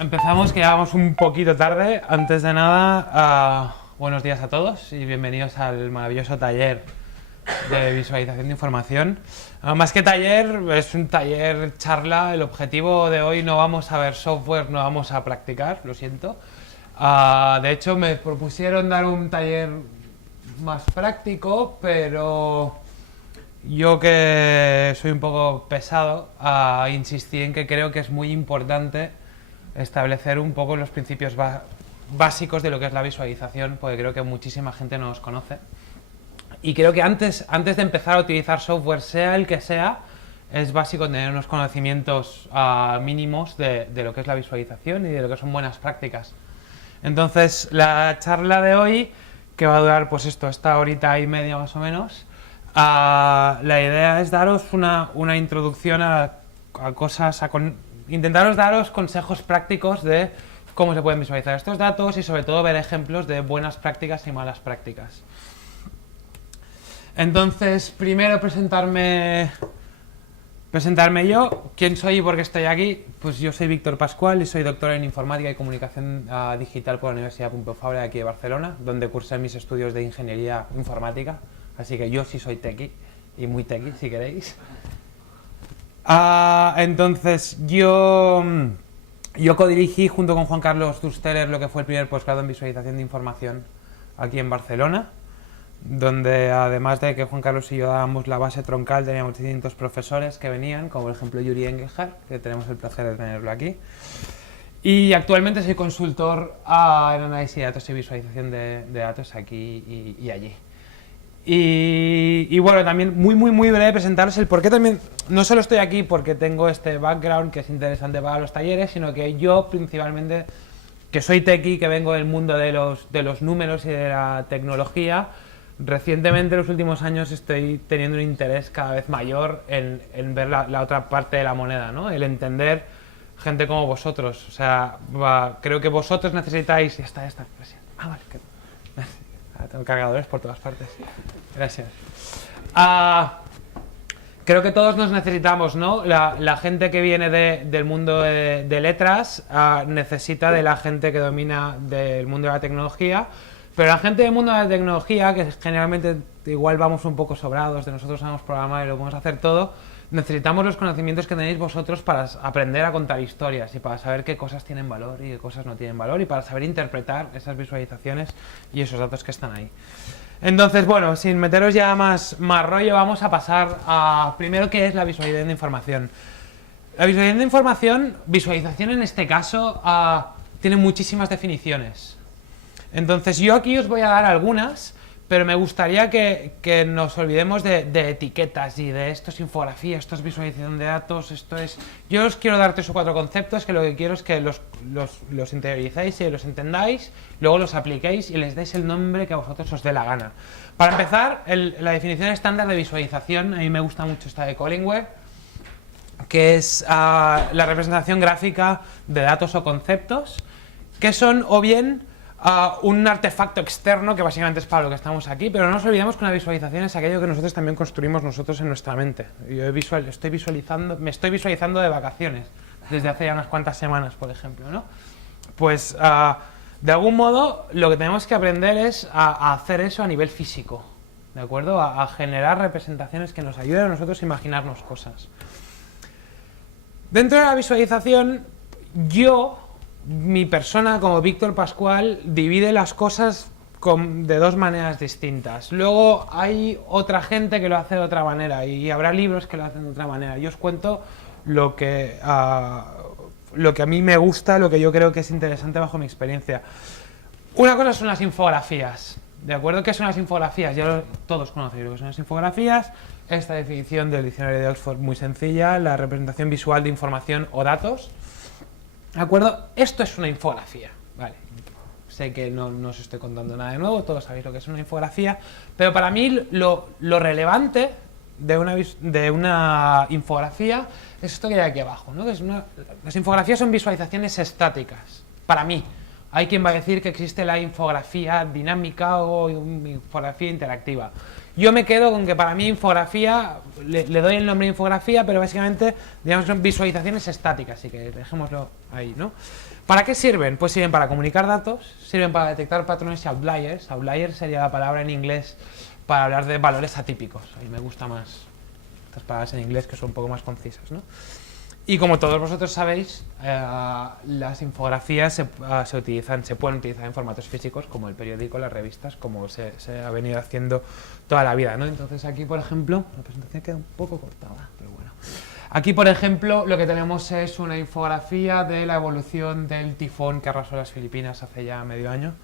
Empezamos, que ya vamos un poquito tarde. Antes de nada, buenos días a todos y bienvenidos al maravilloso taller de visualización de información. Más que taller, es un taller charla. El objetivo de hoy no vamos a ver software, no vamos a practicar, lo siento. De hecho, me propusieron dar un taller más práctico, pero yo, que soy un poco pesado, insistí en que creo que es muy importante establecer un poco los principios básicos de lo que es la visualización, porque creo que muchísima gente no los conoce. Y creo que antes de empezar a utilizar software, sea el que sea, es básico tener unos conocimientos mínimos de lo que es la visualización y de lo que son buenas prácticas. Entonces, la charla de hoy, que va a durar pues esta horita y media más o menos, la idea es daros una introducción a cosas, intentaros daros consejos prácticos de cómo se pueden visualizar estos datos y sobre todo ver ejemplos de buenas prácticas y malas prácticas. Entonces, primero presentarme yo. ¿Quién soy y por qué estoy aquí? Pues yo soy Víctor Pascual y soy doctor en Informática y Comunicación Digital por la Universidad Pompeu Fabra de aquí de Barcelona, donde cursé mis estudios de Ingeniería Informática. Así que yo sí soy tequi, y muy tequi si queréis. Entonces, yo codirigí junto con Juan Carlos Dusteller lo que fue el primer posgrado en visualización de información aquí en Barcelona, donde además de que Juan Carlos y yo dábamos la base troncal, teníamos distintos profesores que venían, como por ejemplo Yuri Engelhardt, que tenemos el placer de tenerlo aquí. Y actualmente soy consultor en análisis de datos y visualización de datos aquí y allí. Y bueno, también muy breve presentaros el por qué también, no solo estoy aquí porque tengo este background que es interesante para los talleres, sino que yo principalmente, que soy techie, que vengo del mundo de los números y de la tecnología, recientemente en los últimos años estoy teniendo un interés cada vez mayor en ver la otra parte de la moneda, ¿no? El entender gente como vosotros. O sea, creo que vosotros necesitáis... Ya está, gracias. Vale, tengo cargadores por todas partes. Gracias. Creo que todos nos necesitamos, ¿no? La gente que viene del mundo de letras necesita de la gente que domina del mundo de la tecnología, pero la gente del mundo de la tecnología, que generalmente igual vamos un poco sobrados, de nosotros sabemos programar y lo podemos hacer todo, necesitamos los conocimientos que tenéis vosotros para aprender a contar historias y para saber qué cosas tienen valor y qué cosas no tienen valor y para saber interpretar esas visualizaciones y esos datos que están ahí. Entonces, bueno, sin meteros ya más rollo, vamos a pasar a primero qué es la visualización de información. La visualización de información, visualización en este caso, tiene muchísimas definiciones. Entonces yo aquí os voy a dar algunas, pero me gustaría que nos olvidemos de etiquetas y de esto es infografía, esto es visualización de datos, esto es... Yo os quiero dar 3 o 4 conceptos que lo que quiero es que los interioricéis y los entendáis, luego los apliquéis y les deis el nombre que a vosotros os dé la gana. Para empezar, la definición estándar de visualización, a mí me gusta mucho esta de Collingwood, que es la representación gráfica de datos o conceptos, que son o bien un artefacto externo, que básicamente es para lo que estamos aquí, pero no nos olvidemos que una visualización es aquello que nosotros también construimos nosotros en nuestra mente. Yo me estoy visualizando de vacaciones, desde hace ya unas cuantas semanas, por ejemplo, ¿no? Pues, de algún modo, lo que tenemos que aprender es a hacer eso a nivel físico, ¿de acuerdo? A generar representaciones que nos ayuden a nosotros a imaginarnos cosas. Dentro de la visualización, mi persona como Víctor Pascual divide las cosas de 2 maneras distintas. Luego hay otra gente que lo hace de otra manera y habrá libros que lo hacen de otra manera. Yo os cuento lo que a mí me gusta, lo que yo creo que es interesante bajo mi experiencia. Una cosa son las infografías, ¿de acuerdo? ¿Qué son las infografías? Ya todos conocéis lo que son las infografías. Esta definición del diccionario de Oxford muy sencilla: la representación visual de información o datos. ¿De acuerdo? Esto es una infografía, ¿vale? Sé que no os estoy contando nada de nuevo, todos sabéis lo que es una infografía, pero para mí lo relevante de una infografía es esto que hay aquí abajo, ¿no? Las infografías son visualizaciones estáticas, para mí. Hay quien va a decir que existe la infografía dinámica o infografía interactiva. Yo me quedo con que para mí infografía, le doy el nombre de infografía, pero básicamente, digamos, son visualizaciones estáticas, así que dejémoslo ahí, ¿no? ¿Para qué sirven? Pues sirven para comunicar datos, sirven para detectar patrones y outliers. Outliers sería la palabra en inglés para hablar de valores atípicos. A mí me gusta más estas palabras en inglés que son un poco más concisas, ¿no? Y como todos vosotros sabéis, las infografías se pueden utilizar en formatos físicos como el periódico, las revistas, como se ha venido haciendo toda la vida, ¿no? Entonces aquí, por ejemplo, la presentación queda un poco cortada, pero bueno. Aquí, por ejemplo, lo que tenemos es una infografía de la evolución del tifón que arrasó las Filipinas hace ya medio año,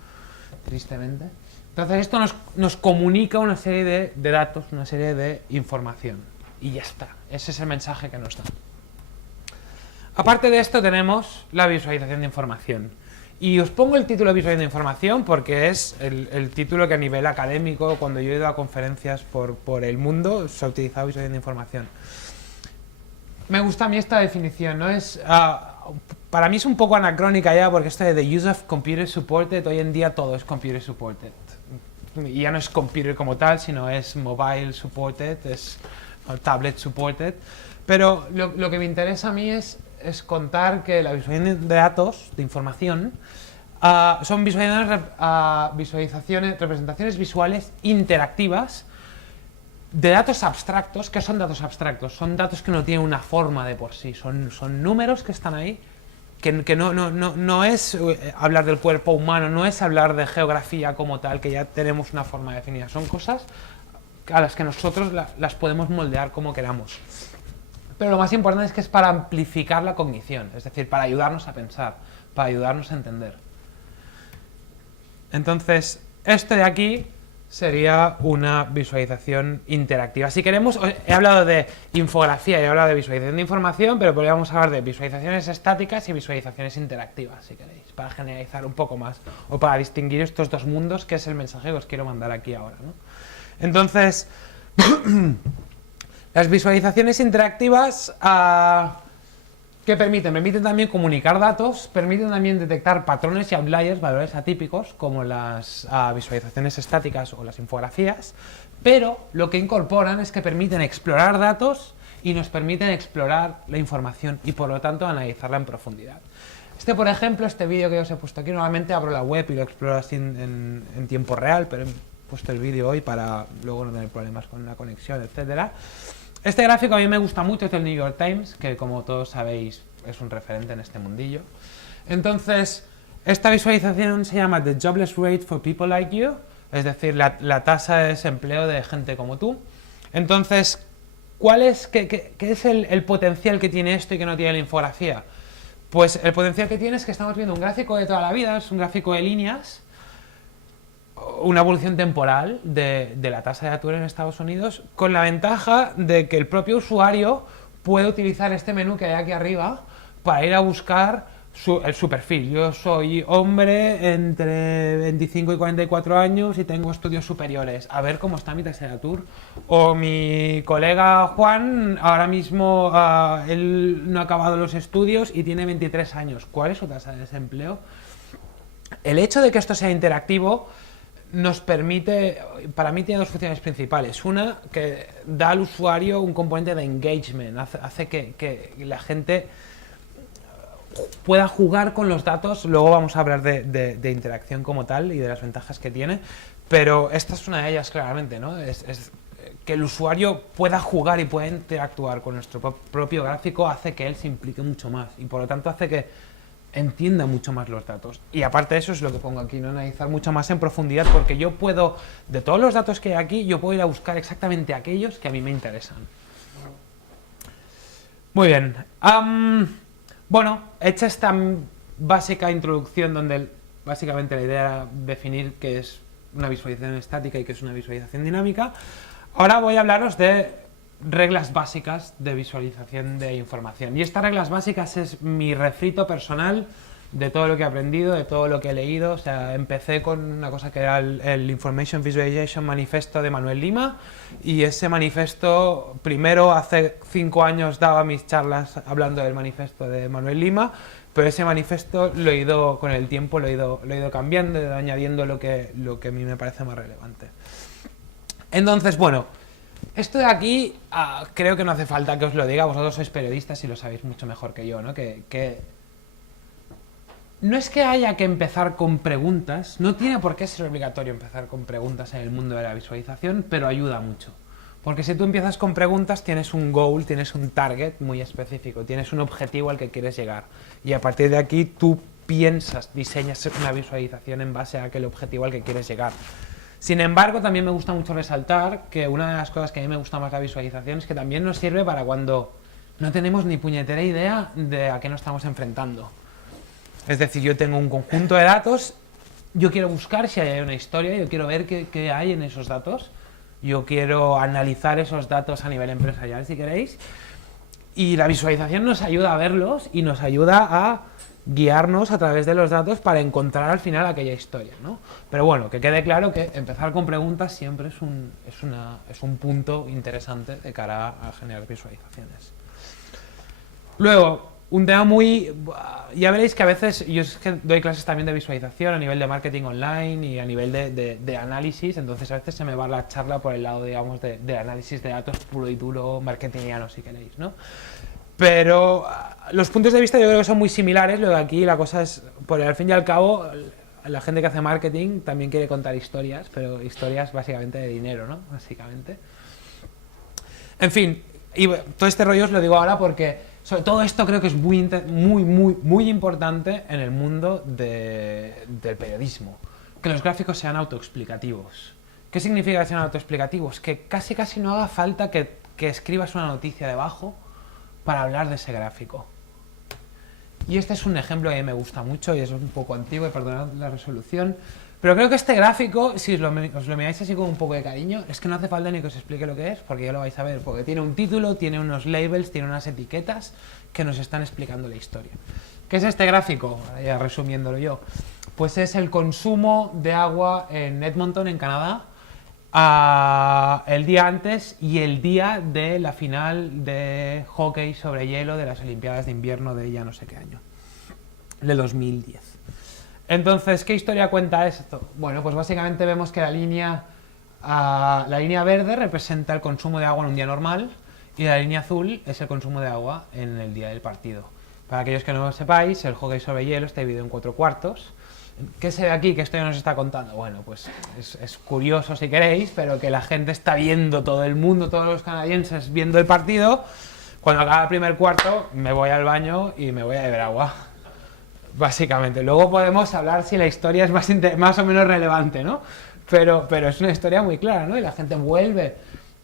tristemente. Entonces esto nos comunica una serie de datos, una serie de información. Y ya está, ese es el mensaje que nos da. Aparte de esto tenemos la visualización de información. Y os pongo el título de visualización de información porque es el título que a nivel académico, cuando yo he ido a conferencias por el mundo, se ha utilizado visualización de información. Me gusta a mí esta definición, ¿no? Para mí es un poco anacrónica ya porque esto de the use of computer supported, hoy en día todo es computer supported. Y ya no es computer como tal, sino es mobile supported, es tablet supported. Pero lo que me interesa a mí es contar que la visualización de datos, de información, son visualizaciones, representaciones visuales interactivas de datos abstractos. ¿Qué son datos abstractos? Son datos que no tienen una forma de por sí, son números que están ahí, que no es hablar del cuerpo humano, no es hablar de geografía como tal, que ya tenemos una forma definida, son cosas a las que nosotros las podemos moldear como queramos. Pero lo más importante es que es para amplificar la cognición, es decir, para ayudarnos a pensar, para ayudarnos a entender. Entonces, esto de aquí sería una visualización interactiva. Si queremos, he hablado de infografía y he hablado de visualización de información, pero podríamos hablar de visualizaciones estáticas y visualizaciones interactivas, si queréis, para generalizar un poco más, o para distinguir estos dos mundos, que es el mensaje que os quiero mandar aquí ahora, ¿no? Entonces, las visualizaciones interactivas, ¿qué permiten? Permiten también comunicar datos, permiten también detectar patrones y outliers, valores atípicos, como las visualizaciones estáticas o las infografías, pero lo que incorporan es que permiten explorar datos y nos permiten explorar la información y por lo tanto analizarla en profundidad. Por ejemplo, este vídeo que os he puesto aquí, normalmente abro la web y lo exploro así en tiempo real, pero he puesto el vídeo hoy para luego no tener problemas con la conexión, etcétera. Este gráfico a mí me gusta mucho, es del New York Times, que como todos sabéis es un referente en este mundillo. Entonces, esta visualización se llama The Jobless Rate for People Like You, es decir, la tasa de desempleo de gente como tú. Entonces, ¿qué es el potencial que tiene esto y que no tiene la infografía? Pues el potencial que tiene es que estamos viendo un gráfico de toda la vida, es un gráfico de líneas, una evolución temporal de la tasa de aturre en Estados Unidos, con la ventaja de que el propio usuario puede utilizar este menú que hay aquí arriba para ir a buscar su perfil. Yo soy hombre entre 25 y 44 años y tengo estudios superiores. A ver cómo está mi tasa de aturre. O mi colega Juan, ahora mismo él no ha acabado los estudios y tiene 23 años. ¿Cuál es su tasa de desempleo? El hecho de que esto sea interactivo nos permite, para mí tiene dos funciones principales. Una, que da al usuario un componente de engagement, hace que la gente pueda jugar con los datos. Luego vamos a hablar de interacción como tal y de las ventajas que tiene, pero esta es una de ellas claramente, ¿no? Es que el usuario pueda jugar y pueda interactuar con nuestro propio gráfico, hace que él se implique mucho más y por lo tanto hace que entienda mucho más los datos. Y aparte de eso es lo que pongo aquí, ¿no? Analizar mucho más en profundidad, porque yo puedo, de todos los datos que hay aquí, yo puedo ir a buscar exactamente aquellos que a mí me interesan. Muy bien. Bueno, hecha esta básica introducción donde básicamente la idea era definir qué es una visualización estática y qué es una visualización dinámica, ahora voy a hablaros de reglas básicas de visualización de información. Y estas reglas básicas es mi refrito personal de todo lo que he aprendido, de todo lo que he leído. O sea, empecé con una cosa que era el Information Visualization Manifesto de Manuel Lima, y ese manifesto, primero hace 5 años daba mis charlas hablando del manifesto de Manuel Lima, pero ese manifesto lo he ido, con el tiempo lo he ido cambiando, añadiendo lo que a mí me parece más relevante. Entonces, bueno, esto de aquí creo que no hace falta que os lo diga, vosotros sois periodistas y lo sabéis mucho mejor que yo, ¿no? Que no es que haya que empezar con preguntas, no tiene por qué ser obligatorio empezar con preguntas en el mundo de la visualización, pero ayuda mucho. Porque si tú empiezas con preguntas, tienes un goal, tienes un target muy específico, tienes un objetivo al que quieres llegar. Y a partir de aquí tú piensas, diseñas una visualización en base a aquel objetivo al que quieres llegar. Sin embargo, también me gusta mucho resaltar que una de las cosas que a mí me gusta más la visualización es que también nos sirve para cuando no tenemos ni puñetera idea de a qué nos estamos enfrentando. Es decir, yo tengo un conjunto de datos, yo quiero buscar si hay una historia, yo quiero ver qué hay en esos datos, yo quiero analizar esos datos a nivel empresarial, si queréis, y la visualización nos ayuda a verlos y nos ayuda a guiarnos a través de los datos para encontrar al final aquella historia, ¿no? Pero bueno, que quede claro que empezar con preguntas siempre es un punto interesante de cara a generar visualizaciones. Luego, un tema ya veréis que a veces yo es que doy clases también de visualización a nivel de marketing online y a nivel de análisis, entonces a veces se me va la charla por el lado, digamos, de análisis de datos puro y duro, marketingiano, si queréis, ¿no? Pero los puntos de vista yo creo que son muy similares, lo de aquí la cosa es, por al fin y al cabo, la gente que hace marketing también quiere contar historias, pero historias básicamente de dinero, ¿no? Básicamente. En fin, y todo este rollo os lo digo ahora porque sobre todo esto creo que es muy importante en el mundo del periodismo, que los gráficos sean autoexplicativos. ¿Qué significa que sean autoexplicativos? Que casi no haga falta que escribas una noticia debajo para hablar de ese gráfico. Y este es un ejemplo que a mí me gusta mucho y es un poco antiguo, y perdonad la resolución, pero creo que este gráfico, si os lo miráis así con un poco de cariño, es que no hace falta ni que os explique lo que es, porque ya lo vais a ver, porque tiene un título, tiene unos labels, tiene unas etiquetas que nos están explicando la historia. ¿Qué es este gráfico? Ya resumiéndolo yo, pues es el consumo de agua en Edmonton, en Canadá, el día antes y el día de la final de hockey sobre hielo de las Olimpiadas de Invierno de ya no sé qué año, de 2010. Entonces, ¿qué historia cuenta esto? Bueno, pues básicamente vemos que la línea verde representa el consumo de agua en un día normal y la línea azul es el consumo de agua en el día del partido. Para aquellos que no lo sepáis, el hockey sobre hielo está dividido en 4 cuartos. ¿Qué se ve aquí? ¿Qué historia nos está contando? Bueno, pues es curioso si queréis, pero que la gente está viendo, todo el mundo, todos los canadienses viendo el partido. Cuando acaba el primer cuarto, me voy al baño y me voy a beber agua. Básicamente. Luego podemos hablar si la historia es más o menos relevante, ¿no? Pero es una historia muy clara, ¿no? Y la gente vuelve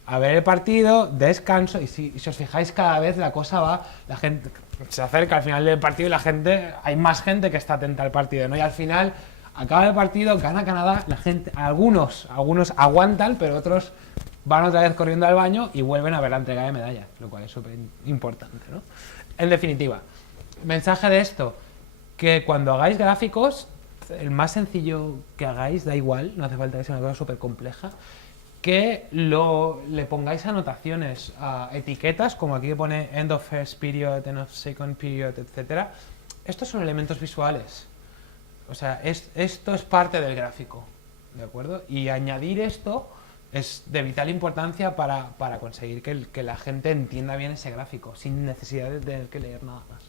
a ver el partido, descanso, y si os fijáis, cada vez la cosa va, la gente se acerca al final del partido y hay más gente que está atenta al partido, ¿no? Y al final acaba el partido, gana Canadá, la gente, algunos aguantan, pero otros van otra vez corriendo al baño y vuelven a ver la entrega de medallas, lo cual es súper importante, ¿no? En definitiva, mensaje de esto, que cuando hagáis gráficos, el más sencillo que hagáis, da igual, no hace falta que sea una cosa súper compleja, que le pongáis anotaciones, etiquetas, como aquí pone end of first period, end of second period, etc. Estos son elementos visuales. O sea, esto es parte del gráfico, ¿de acuerdo? Y añadir esto es de vital importancia para conseguir que la gente entienda bien ese gráfico, sin necesidad de tener que leer nada más.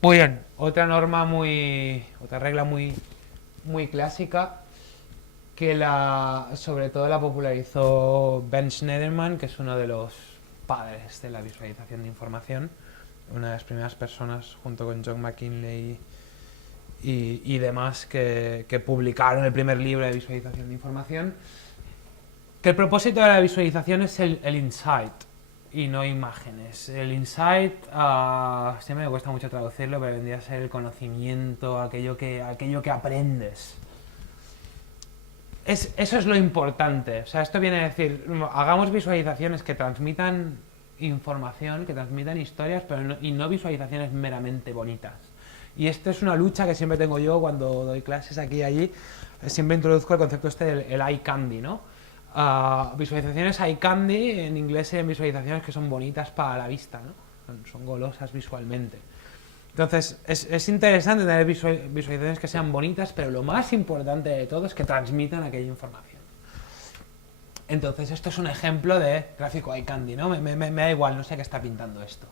Muy bien, otra regla muy clásica, que sobre todo la popularizó Ben Shneiderman, que es uno de los padres de la visualización de información, una de las primeras personas junto con John McKinley y demás que publicaron el primer libro de visualización de información, que el propósito de la visualización es el insight y no imágenes. El insight, siempre me cuesta mucho traducirlo, pero vendría a ser el conocimiento, aquello que aprendes. Eso es lo importante. O sea, esto viene a decir, hagamos visualizaciones que transmitan información, que transmitan historias, pero no visualizaciones meramente bonitas. Y esto es una lucha que siempre tengo yo cuando doy clases aquí y allí. Siempre introduzco el concepto del eye candy, ¿no? Visualizaciones eye candy, en inglés serían visualizaciones que son bonitas para la vista, ¿no? Son golosas visualmente. Entonces, es interesante tener visualizaciones que sean bonitas, pero lo más importante de todo es que transmitan aquella información. Entonces esto es un ejemplo de gráfico eye candy, ¿no? Me da igual, no sé qué está pintando esto.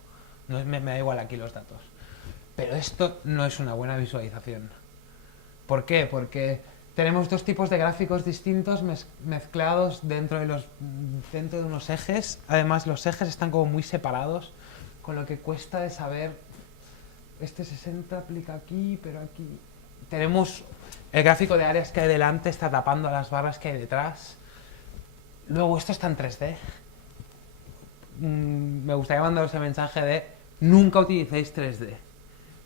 No, me da igual aquí los datos. Pero esto no es una buena visualización. ¿Por qué? Porque tenemos dos tipos de gráficos distintos mezclados dentro de unos ejes. Además, los ejes están como muy separados, con lo que cuesta de saber. Este 60 aplica aquí, pero aquí. Tenemos el gráfico de áreas que hay delante, está tapando a las barras que hay detrás. Luego, esto está en 3D. Me gustaría mandaros el mensaje de nunca utilicéis 3D.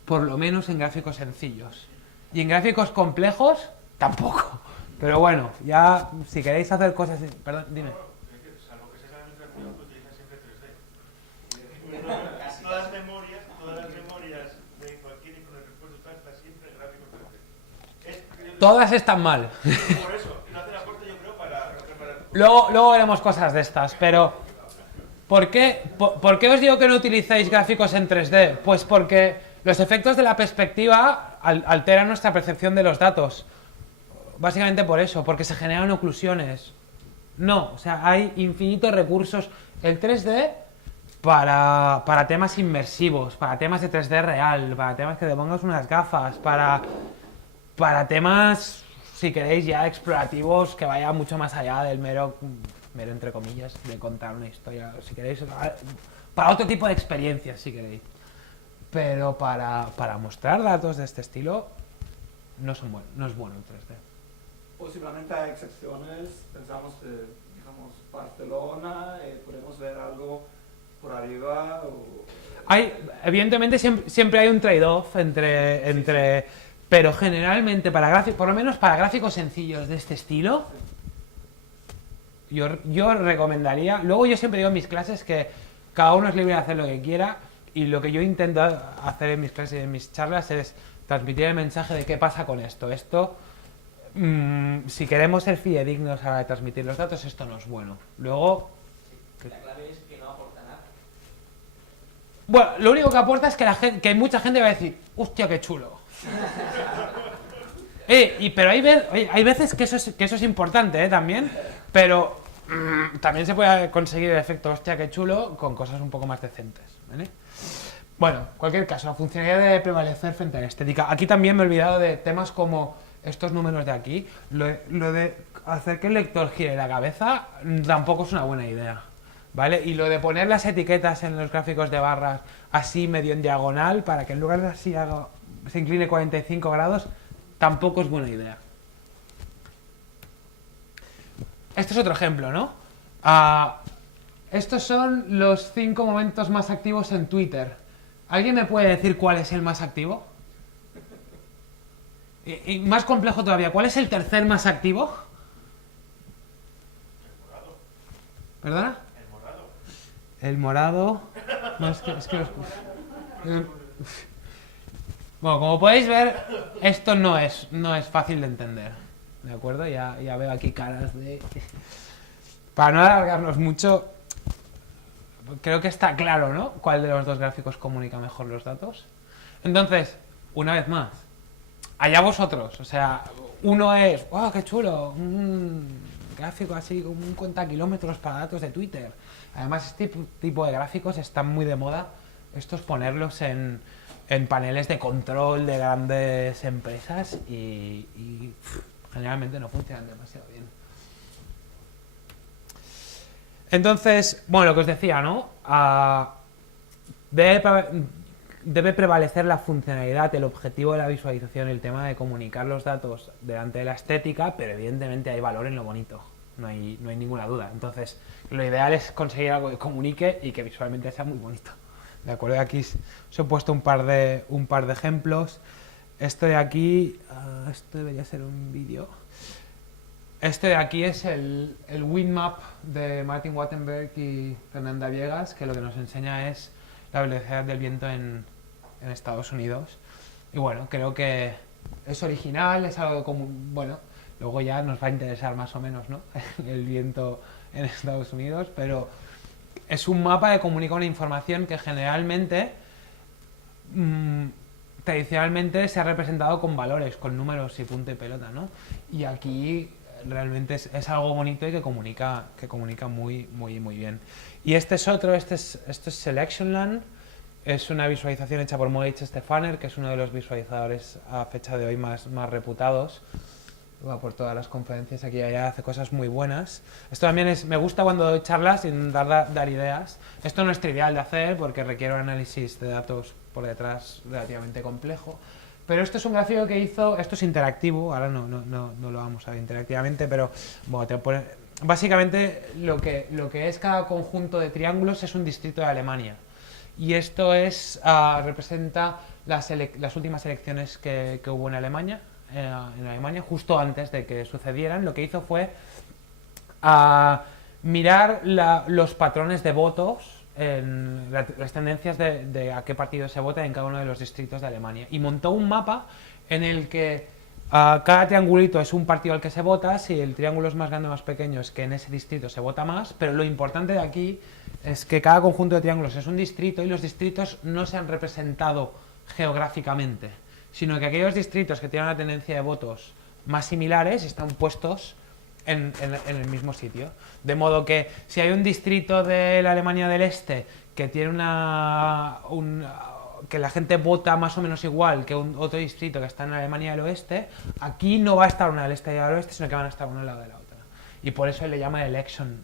Por lo menos en gráficos sencillos. Y en gráficos complejos, tampoco. Pero bueno, ya si queréis hacer cosas... Perdón, dime. Salvo que seas administración, tú utilizas siempre 3D. Todas las memorias de cualquier icono de repuesto está siempre en gráficos 3D. Todas están mal. Por eso, no hace aporte yo creo para... Luego veremos cosas de estas, pero... ¿Por qué os digo que no utilicéis gráficos en 3D? Pues porque los efectos de la perspectiva alteran nuestra percepción de los datos. Básicamente por eso, porque se generan oclusiones. No, o sea, hay infinitos recursos. El 3D para temas inmersivos, para temas de 3D real, para temas que te pongas unas gafas, para temas, si queréis, ya explorativos que vaya mucho más allá del mero entre comillas, de contar una historia, si queréis, para otro tipo de experiencias, si queréis. Pero para mostrar datos de este estilo, no es bueno el 3D. Posiblemente hay excepciones, pensamos que, digamos, Barcelona, podemos ver algo por arriba. Evidentemente siempre hay un trade-off entre pero generalmente por lo menos para gráficos sencillos de este estilo, yo recomendaría, luego yo siempre digo en mis clases que cada uno es libre de hacer lo que quiera, y lo que yo intento hacer en mis clases y en mis charlas es transmitir el mensaje de qué pasa con esto. Si queremos ser fidedignos a la hora de transmitir los datos, esto no es bueno. Luego... La clave es que no aporta nada. Bueno, lo único que aporta es que mucha gente va a decir, hostia, qué chulo. Pero hay veces que eso es importante, también, pero también se puede conseguir el efecto hostia, qué chulo con cosas un poco más decentes, ¿vale? Bueno, en cualquier caso, la funcionalidad debe prevalecer frente a la estética. Aquí también me he olvidado de temas como estos números de aquí. Lo de hacer que el lector gire la cabeza tampoco es una buena idea, ¿vale? Y lo de poner las etiquetas en los gráficos de barras así medio en diagonal para que en lugar de así se incline 45 grados, tampoco es buena idea. Este es otro ejemplo, ¿no? Estos son los 5 momentos más activos en Twitter. ¿Alguien me puede decir cuál es el más activo? Y más complejo todavía, ¿cuál es el tercer más activo? El morado. ¿Perdona? El morado. El morado... No, es que Bueno, como podéis ver, esto no es fácil de entender, ¿de acuerdo? Ya veo aquí caras de... Para no alargarnos mucho, creo que está claro, ¿no? ¿Cuál de los dos gráficos comunica mejor los datos? Entonces, una vez más, allá vosotros, o sea, uno es, ¡wow, qué chulo! Un gráfico así, como un cuenta kilómetros para datos de Twitter. Además, este tipo de gráficos están muy de moda, estos ponerlos en paneles de control de grandes empresas y generalmente no funcionan demasiado bien. Entonces, bueno, lo que os decía, ¿no? Debe prevalecer la funcionalidad, el objetivo de la visualización, el tema de comunicar los datos delante de la estética, pero evidentemente hay valor en lo bonito, no hay ninguna duda. Entonces, lo ideal es conseguir algo que comunique y que visualmente sea muy bonito. ¿De acuerdo? Aquí os he puesto un par de ejemplos. Esto de aquí, esto debería ser un vídeo. Este de aquí es el wind map de Martin Wattenberg y Fernanda Viegas, que lo que nos enseña es la velocidad del viento en Estados Unidos. Y bueno, creo que es original, es algo común. Bueno, luego ya nos va a interesar más o menos, ¿no? El viento en Estados Unidos, pero es un mapa que comunica una información que generalmente, tradicionalmente se ha representado con valores, con números y punto y pelota, ¿no? Y aquí realmente es algo bonito y que comunica muy, muy, muy bien. Y este es otro, esto es Selectionland, es una visualización hecha por Moritz Stefaner, que es uno de los visualizadores a fecha de hoy más reputados. Va por todas las conferencias aquí y allá, hace cosas muy buenas. Esto también me gusta cuando doy charlas y dar ideas. Esto no es trivial de hacer porque requiere un análisis de datos por detrás relativamente complejo. Pero esto es un gráfico que hizo, esto es interactivo, ahora no lo vamos a ver interactivamente, pero bueno, básicamente lo que es cada conjunto de triángulos es un distrito de Alemania. Y esto representa las últimas elecciones que hubo en Alemania, justo antes de que sucedieran. Lo que hizo fue mirar los patrones de votos, las tendencias de a qué partido se vota en cada uno de los distritos de Alemania, y montó un mapa en el que cada triangulito es un partido al que se vota. Si el triángulo es más grande o más pequeño, es que en ese distrito se vota más, pero lo importante de aquí es que cada conjunto de triángulos es un distrito y los distritos no se han representado geográficamente, sino que aquellos distritos que tienen una tendencia de votos más similares están puestos en el mismo sitio. De modo que si hay un distrito de la Alemania del Este que tiene que la gente vota más o menos igual que otro distrito que está en la Alemania del Oeste, aquí no va a estar una del Este y del Oeste, sino que van a estar una al lado de la otra. Y por eso le llama Electionland,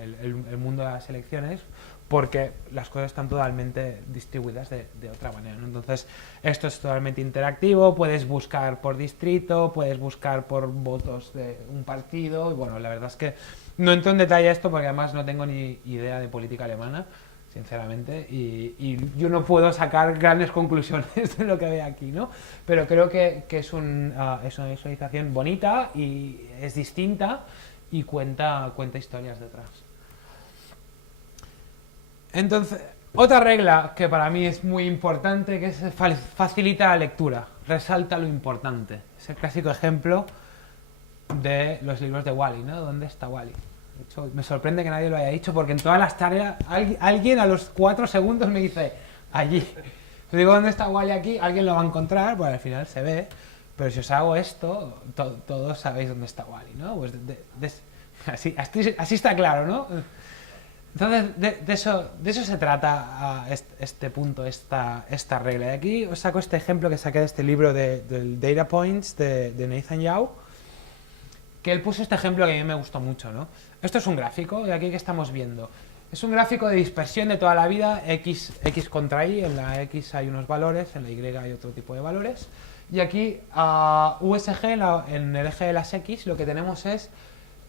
el mundo de las elecciones, porque las cosas están totalmente distribuidas de otra manera, ¿no? Entonces, esto es totalmente interactivo, puedes buscar por distrito, puedes buscar por votos de un partido, y bueno, la verdad es que no entro en detalle a esto porque además no tengo ni idea de política alemana, sinceramente, y yo no puedo sacar grandes conclusiones de lo que veo aquí, ¿no? Pero creo que es una visualización bonita y es distinta y cuenta historias detrás. Entonces, otra regla que para mí es muy importante, que es facilita la lectura, resalta lo importante. Es el clásico ejemplo de los libros de Wall-E, ¿no? ¿Dónde está Wall-E? De hecho, me sorprende que nadie lo haya dicho, porque en todas las tareas alguien a los 4 segundos me dice allí. Yo digo, ¿dónde está Wall-E aquí? Alguien lo va a encontrar, pues al final se ve. Pero si os hago esto, todos sabéis dónde está Wall-E, ¿no? Pues así está claro, ¿no? Entonces, de eso se trata este punto, esta regla. Y aquí os saco este ejemplo que saqué de este libro del Data Points de Nathan Yao, que él puso este ejemplo que a mí me gustó mucho, ¿no? Esto es un gráfico, y aquí que estamos viendo. Es un gráfico de dispersión de toda la vida, X contra Y. En la X hay unos valores, en la Y hay otro tipo de valores. Y aquí, USG, en el eje de las X, lo que tenemos es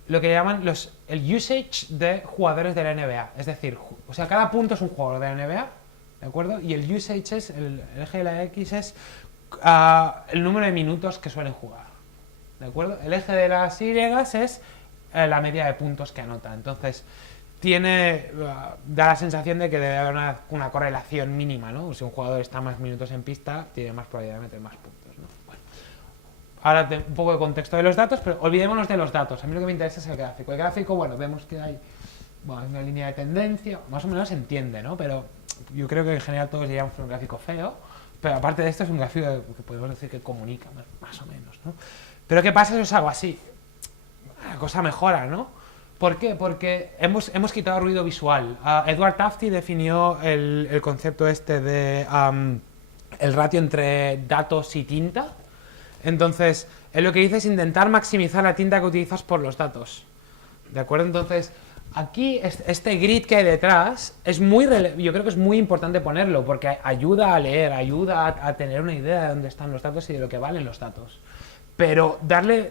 lo que llaman el usage de jugadores de la NBA. Es decir, o sea, cada punto es un jugador de la NBA, ¿de acuerdo? Y el usage es, el eje de la X es el número de minutos que suelen jugar, ¿de acuerdo? El eje de las Y es la media de puntos que anota. Entonces, da la sensación de que debe haber una correlación mínima, ¿no? Si un jugador está más minutos en pista, tiene más probabilidad de meter más puntos, ¿no? Bueno, ahora un poco de contexto de los datos, pero olvidémonos de los datos. A mí lo que me interesa es el gráfico. El gráfico, bueno, vemos que hay una línea de tendencia, más o menos se entiende, ¿no? Pero yo creo que en general todos diríamos que es un gráfico feo, pero aparte de esto es un gráfico que podemos decir que comunica, más o menos, ¿no? Pero ¿qué pasa si os hago así? La cosa mejora, ¿no? ¿Por qué? Porque hemos quitado ruido visual. Edward Tufte definió el concepto este de el ratio entre datos y tinta. Entonces, él lo que dice es intentar maximizar la tinta que utilizas por los datos, ¿de acuerdo? Entonces, aquí este grid que hay detrás yo creo que es muy importante ponerlo, porque ayuda a leer, ayuda a tener una idea de dónde están los datos y de lo que valen los datos. Pero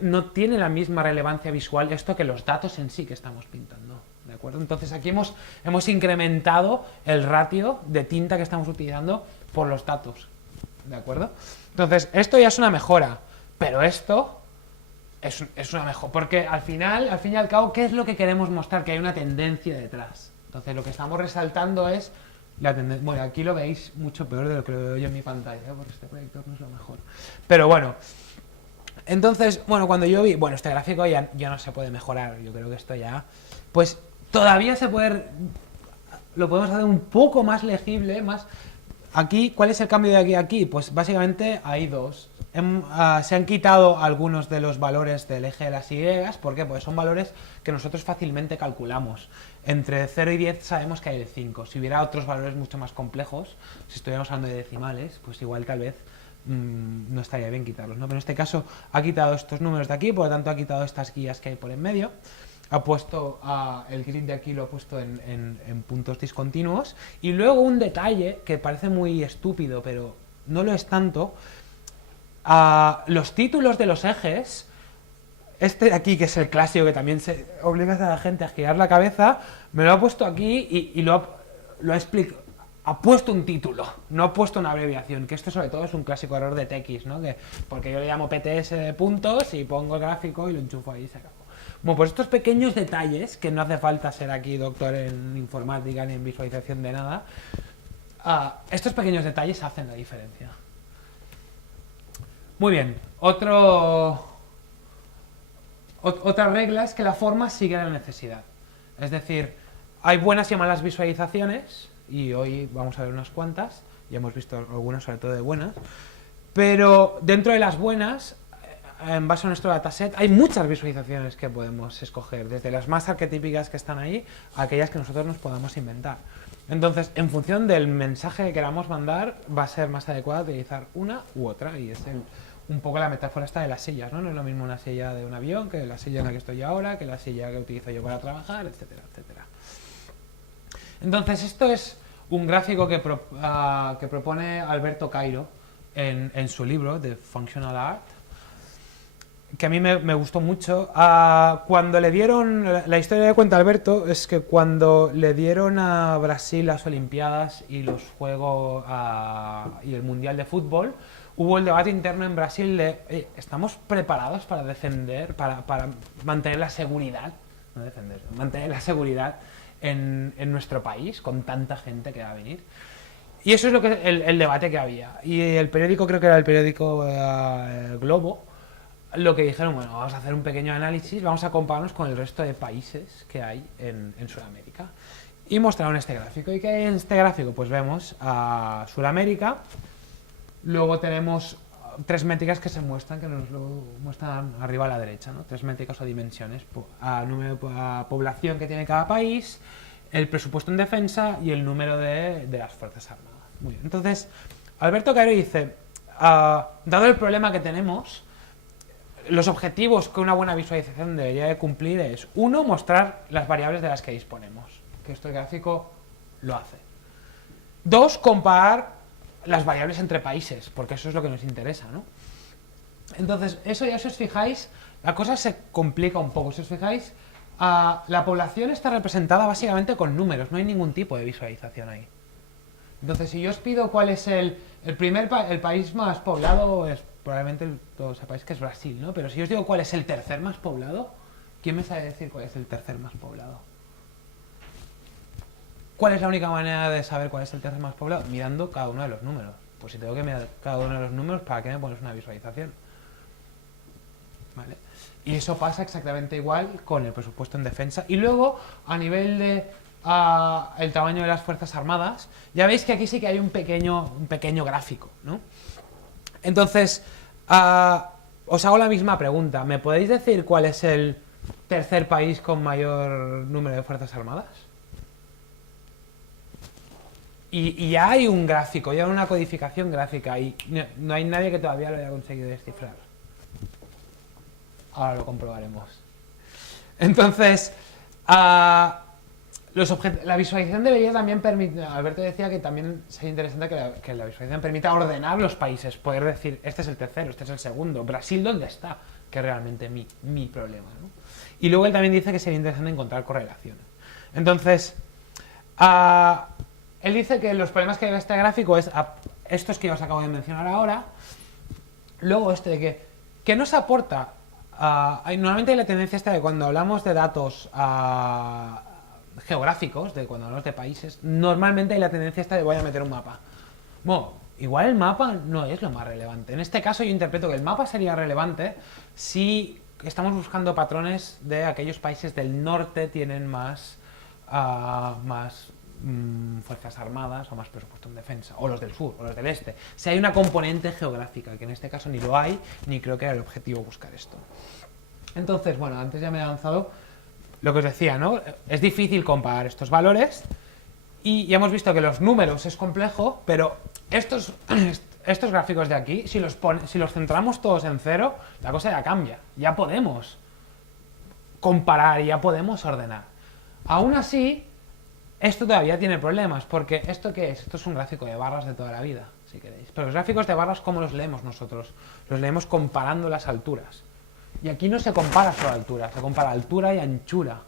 no tiene la misma relevancia visual esto que los datos en sí que estamos pintando, ¿de acuerdo? Entonces aquí hemos incrementado el ratio de tinta que estamos utilizando por los datos, ¿de acuerdo? Entonces esto ya es una mejora, pero esto es una mejora, porque al fin y al cabo, ¿qué es lo que queremos mostrar? Que hay una tendencia detrás. Entonces lo que estamos resaltando es la tendencia. Bueno, aquí lo veis mucho peor de lo que lo veo yo en mi pantalla, ¿eh? Porque este proyector no es lo mejor. Pero bueno. Entonces, bueno, cuando yo vi, este gráfico ya no se puede mejorar, yo creo que esto ya, pues todavía lo podemos hacer un poco más legible, más. Aquí, ¿cuál es el cambio de aquí a aquí? Pues básicamente hay dos. se han quitado algunos de los valores del eje de las Y. ¿Por qué? Pues son valores que nosotros fácilmente calculamos. Entre 0 y 10 sabemos que hay de 5. Si hubiera otros valores mucho más complejos, si estuviéramos hablando de decimales, pues igual tal vez no estaría bien quitarlos, ¿no? Pero en este caso ha quitado estos números de aquí, por lo tanto ha quitado estas guías que hay por en medio. Ha puesto el grid de aquí, lo ha puesto en puntos discontinuos. Y luego un detalle que parece muy estúpido, pero no lo es tanto. Los títulos de los ejes, este de aquí, que es el clásico, que también se obliga a la gente a girar la cabeza, me lo ha puesto aquí y lo ha explicado. Ha puesto un título, no ha puesto una abreviación, que esto sobre todo es un clásico error de TX, ¿no? Porque yo le llamo PTS de puntos y pongo el gráfico y lo enchufo ahí y se acabó. Bueno, pues estos pequeños detalles, que no hace falta ser aquí doctor en informática ni en visualización de nada, estos pequeños detalles hacen la diferencia. Muy bien, otra regla es que la forma sigue la necesidad. Es decir, hay buenas y malas visualizaciones, y hoy vamos a ver unas cuantas, ya hemos visto algunas, sobre todo de buenas, pero dentro de las buenas, en base a nuestro dataset, hay muchas visualizaciones que podemos escoger, desde las más arquetípicas que están ahí, a aquellas que nosotros nos podamos inventar. Entonces, en función del mensaje que queramos mandar, va a ser más adecuado utilizar una u otra, y es un poco la metáfora esta de las sillas, ¿no? No es lo mismo una silla de un avión que la silla en la que estoy ahora, que la silla que utilizo yo para trabajar, etcétera, etcétera. Entonces, esto es un gráfico que propone Alberto Cairo en su libro, The Functional Art, que a mí me gustó mucho. Cuando le dieron, la historia que cuenta Alberto es que cuando le dieron a Brasil las Olimpiadas y los Juegos y el Mundial de Fútbol, hubo el debate interno en Brasil de ¿estamos preparados para defender, para mantener la seguridad? No defender, mantener la seguridad en nuestro país con tanta gente que va a venir. Y eso es lo que el debate que había. Y el periódico, creo que era el periódico Globo, lo que dijeron, bueno, vamos a hacer un pequeño análisis, vamos a compararnos con el resto de países que hay en Sudamérica. Y mostraron este gráfico. ¿Y qué hay en este gráfico? Pues vemos a Sudamérica, luego tenemos tres métricas que se muestran, que nos lo muestran arriba a la derecha, ¿no? Tres métricas o dimensiones, a población que tiene cada país, el presupuesto en defensa y el número de las Fuerzas Armadas. Muy bien. Entonces, Alberto Cairo dice, dado el problema que tenemos, los objetivos que una buena visualización debería de cumplir es, uno, mostrar las variables de las que disponemos, que este gráfico lo hace. Dos, comparar las variables entre países, porque eso es lo que nos interesa, ¿no? Entonces, eso ya, si os fijáis, la cosa se complica un poco. Si os fijáis, la población está representada básicamente con números, no hay ningún tipo de visualización ahí. Entonces, si yo os pido cuál es el país más poblado, es probablemente todos sepáis que es Brasil, ¿no? Pero si os digo cuál es el tercer más poblado, ¿quién me sabe decir cuál es el tercer más poblado? ¿Cuál es la única manera de saber cuál es el tercer más poblado? Mirando cada uno de los números. Pues si tengo que mirar cada uno de los números, ¿para qué me pones una visualización? ¿Vale? Y eso pasa exactamente igual con el presupuesto en defensa. Y luego, a nivel de el tamaño de las Fuerzas Armadas, ya veis que aquí sí que hay un pequeño gráfico, ¿no? Entonces, os hago la misma pregunta. ¿Me podéis decir cuál es el tercer país con mayor número de Fuerzas Armadas? Y ya hay un gráfico, ya hay una codificación gráfica y no hay nadie que todavía lo haya conseguido descifrar. Ahora lo comprobaremos. Entonces, la visualización debería también permitir, Alberto decía que también sería interesante que la visualización permita ordenar los países, poder decir, este es el tercero, este es el segundo, Brasil, ¿dónde está? Que es realmente mi problema, ¿no? Y luego él también dice que sería interesante encontrar correlaciones. Entonces, él dice que los problemas que hay en este gráfico es estos que os acabo de mencionar ahora, luego este de que nos aporta. Normalmente hay la tendencia esta de cuando hablamos de datos geográficos, de cuando hablamos de países, normalmente hay la tendencia esta de voy a meter un mapa. Bueno, igual el mapa no es lo más relevante. En este caso yo interpreto que el mapa sería relevante si estamos buscando patrones de aquellos países del norte tienen más fuerzas armadas o más presupuesto en defensa, o los del sur, o los del este. Si hay una componente geográfica, que en este caso ni lo hay, ni creo que era el objetivo buscar esto. Entonces, bueno, antes ya me he avanzado lo que os decía, ¿no? Es difícil comparar estos valores y ya hemos visto que los números es complejo, pero estos gráficos de aquí, si los centramos todos en 0, la cosa ya cambia. Ya podemos comparar, ya podemos ordenar. Aún así, esto todavía tiene problemas, porque ¿esto qué es? Esto es un gráfico de barras de toda la vida, si queréis. Pero los gráficos de barras, ¿cómo los leemos nosotros? Los leemos comparando las alturas. Y aquí no se compara solo altura, se compara altura y anchura.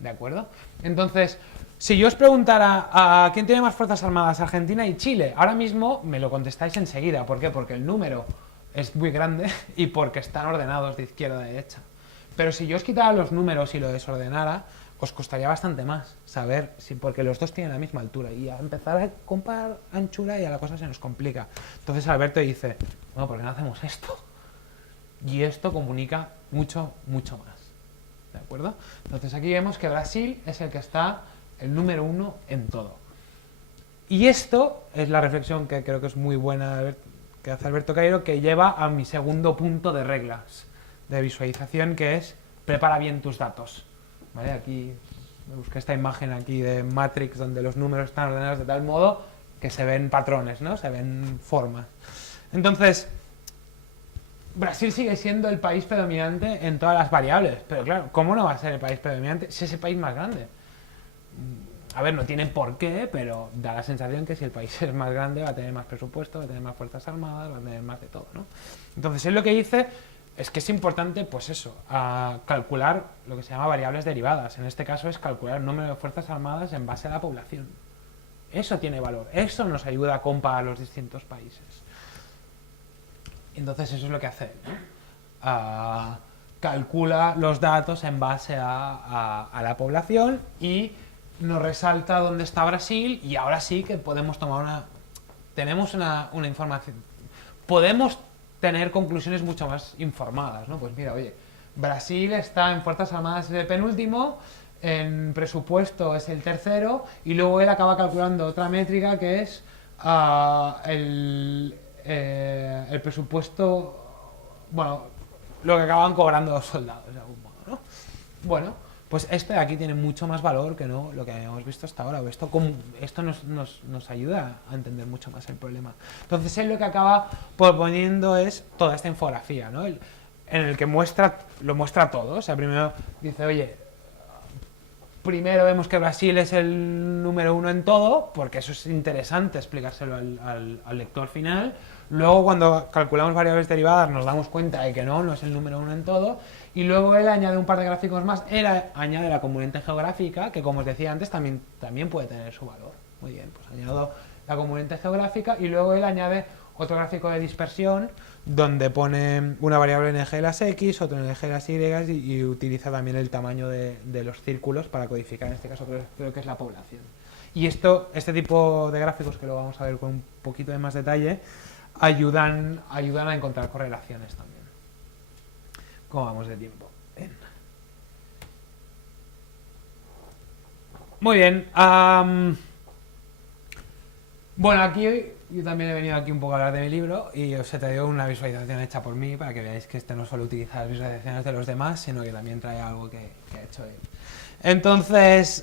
¿De acuerdo? Entonces, si yo os preguntara a quién tiene más fuerzas armadas, Argentina y Chile, ahora mismo me lo contestáis enseguida. ¿Por qué? Porque el número es muy grande y porque están ordenados de izquierda a derecha. Pero si yo os quitara los números y lo desordenara, os costaría bastante más saber si, porque los dos tienen la misma altura. Y a empezar a comparar anchura y a la cosa se nos complica. Entonces Alberto dice, bueno, ¿por qué no hacemos esto? Y esto comunica mucho, mucho más. ¿De acuerdo? Entonces aquí vemos que Brasil es el que está el número 1 en todo. Y esto es la reflexión que creo que es muy buena que hace Alberto Cairo, que lleva a mi segundo punto de reglas de visualización, que es prepara bien tus datos. ¿Vale? Aquí me busqué esta imagen aquí de Matrix, donde los números están ordenados de tal modo que se ven patrones, ¿no? Se ven formas. Entonces, Brasil sigue siendo el país predominante en todas las variables, pero claro, ¿cómo no va a ser el país predominante si es el país más grande? A ver, no tiene por qué, pero da la sensación que si el país es más grande va a tener más presupuesto, va a tener más fuerzas armadas, va a tener más de todo, ¿no? Entonces, él lo que dice es que es importante, pues eso, a calcular lo que se llama variables derivadas. En este caso es calcular el número de fuerzas armadas en base a la población. Eso tiene valor, eso nos ayuda a comparar los distintos países. Entonces eso es lo que hace, ¿no? Calcula los datos en base a la población y nos resalta dónde está Brasil, y ahora sí que podemos tomar tenemos una información, podemos tener conclusiones mucho más informadas, ¿no? Pues mira, oye, Brasil está en Fuerzas Armadas de penúltimo, en presupuesto es el tercero, y luego él acaba calculando otra métrica que es el presupuesto, bueno, lo que acaban cobrando los soldados, de algún modo, ¿no? Bueno, pues esto de aquí tiene mucho más valor que no lo que hemos visto hasta ahora. Esto nos ayuda a entender mucho más el problema. Entonces él lo que acaba proponiendo es toda esta infografía, ¿no? En el que lo muestra todo. O sea, primero dice, oye, primero vemos que Brasil es el número 1 en todo, porque eso es interesante explicárselo al lector final. Luego, cuando calculamos variables derivadas, nos damos cuenta de que no es el número 1 en todo. Y luego él añade un par de gráficos más. Él añade la componente geográfica, que como os decía antes, también puede tener su valor. Muy bien, pues añado la componente geográfica y luego él añade otro gráfico de dispersión, donde pone una variable en el eje de las X, otro en el eje de las Y, y utiliza también el tamaño de los círculos para codificar, en este caso creo que es la población. Y este tipo de gráficos, que lo vamos a ver con un poquito de más detalle, ayudan a encontrar correlaciones también. ¿Cómo vamos de tiempo? Bien. Muy bien. Bueno, aquí yo también he venido aquí un poco a hablar de mi libro y os he traído una visualización hecha por mí para que veáis que no solo utiliza las visualizaciones de los demás, sino que también trae algo que ha hecho él. Entonces,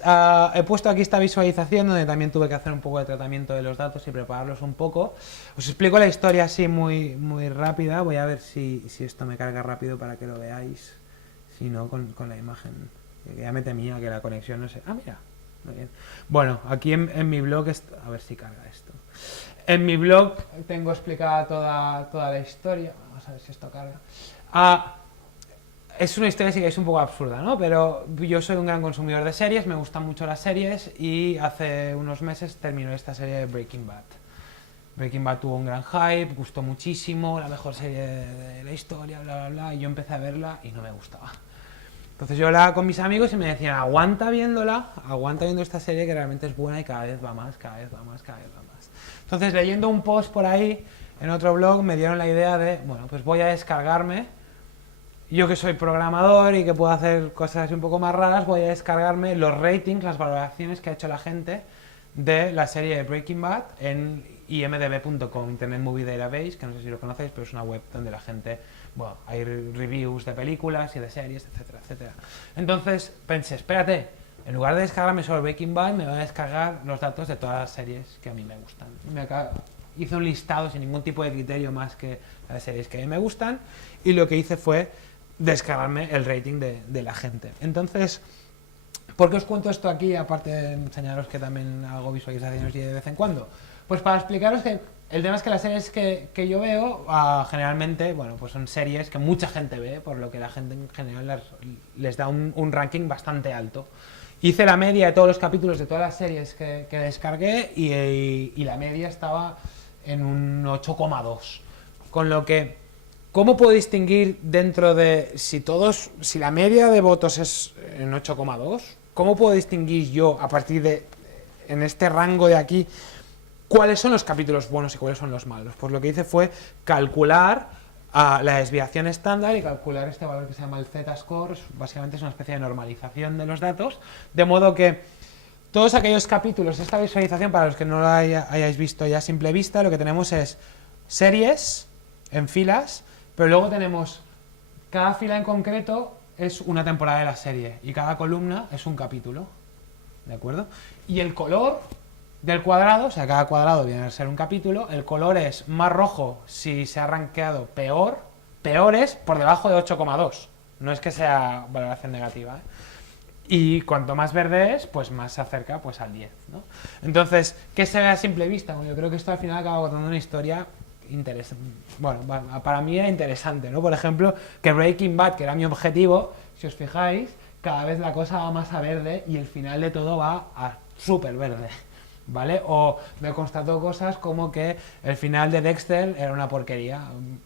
he puesto aquí esta visualización donde también tuve que hacer un poco de tratamiento de los datos y prepararlos un poco. Os explico la historia así muy, muy rápida. Voy a ver si esto me carga rápido para que lo veáis. Si no, con la imagen. Que ya me temía que la conexión no sé. Ah, mira. Muy bien. Bueno, aquí en mi blog, a ver si carga esto. En mi blog tengo explicada toda la historia. Vamos a ver si esto carga. Es una historia, sí que es un poco absurda, ¿no? Pero yo soy un gran consumidor de series, me gustan mucho las series y hace unos meses terminó esta serie de Breaking Bad. Breaking Bad tuvo un gran hype, gustó muchísimo, la mejor serie de la historia, bla, bla, bla, y yo empecé a verla y no me gustaba. Entonces yo hablaba con mis amigos y me decían, aguanta viendo esta serie que realmente es buena y cada vez va más, cada vez va más, cada vez va más. Entonces, leyendo un post por ahí, en otro blog, me dieron la idea de, bueno, pues voy a descargarme yo que soy programador y que puedo hacer cosas así un poco más raras, voy a descargarme los ratings, las valoraciones que ha hecho la gente de la serie de Breaking Bad en imdb.com, Internet Movie Database, que no sé si lo conocéis, pero es una web donde la gente, bueno, hay reviews de películas y de series, etcétera, etcétera. Entonces pensé, espérate, en lugar de descargarme solo Breaking Bad, me voy a descargar los datos de todas las series que a mí me gustan. Hice un listado sin ningún tipo de criterio más que las series que a mí me gustan, y lo que hice fue descargarme el rating de la gente. Entonces, ¿por qué os cuento esto aquí, aparte de enseñaros que también hago visualizaciones de vez en cuando? Pues para explicaros que el tema es que las series que yo veo, generalmente, bueno, pues son series que mucha gente ve, por lo que la gente en general les da un ranking bastante alto. Hice la media de todos los capítulos de todas las series que descargué y la media estaba en un 8,2. Con lo que, ¿cómo puedo distinguir dentro de, si la media de votos es en 8,2, cómo puedo distinguir yo a partir de, en este rango de aquí, cuáles son los capítulos buenos y cuáles son los malos? Pues lo que hice fue calcular la desviación estándar y calcular este valor que se llama el Z-score. Básicamente es una especie de normalización de los datos, de modo que todos aquellos capítulos, esta visualización, para los que no la hayáis visto ya a simple vista, lo que tenemos es series en filas, pero luego tenemos, cada fila en concreto es una temporada de la serie y cada columna es un capítulo, ¿de acuerdo? Y el color del cuadrado, o sea, cada cuadrado viene a ser un capítulo, el color es más rojo si se ha rankeado peor, peores por debajo de 8,2, no es que sea valoración negativa, ¿eh? Y cuanto más verde es, pues más se acerca pues al 10, ¿no? Entonces, ¿qué se ve a simple vista? Bueno, yo creo que esto al final acaba contando una historia interesante. Bueno, para mí era interesante, ¿no? Por ejemplo, que Breaking Bad, que era mi objetivo, si os fijáis, cada vez la cosa va más a verde y el final de todo va a súper verde, ¿vale? O me constató cosas como que el final de Dexter era una porquería,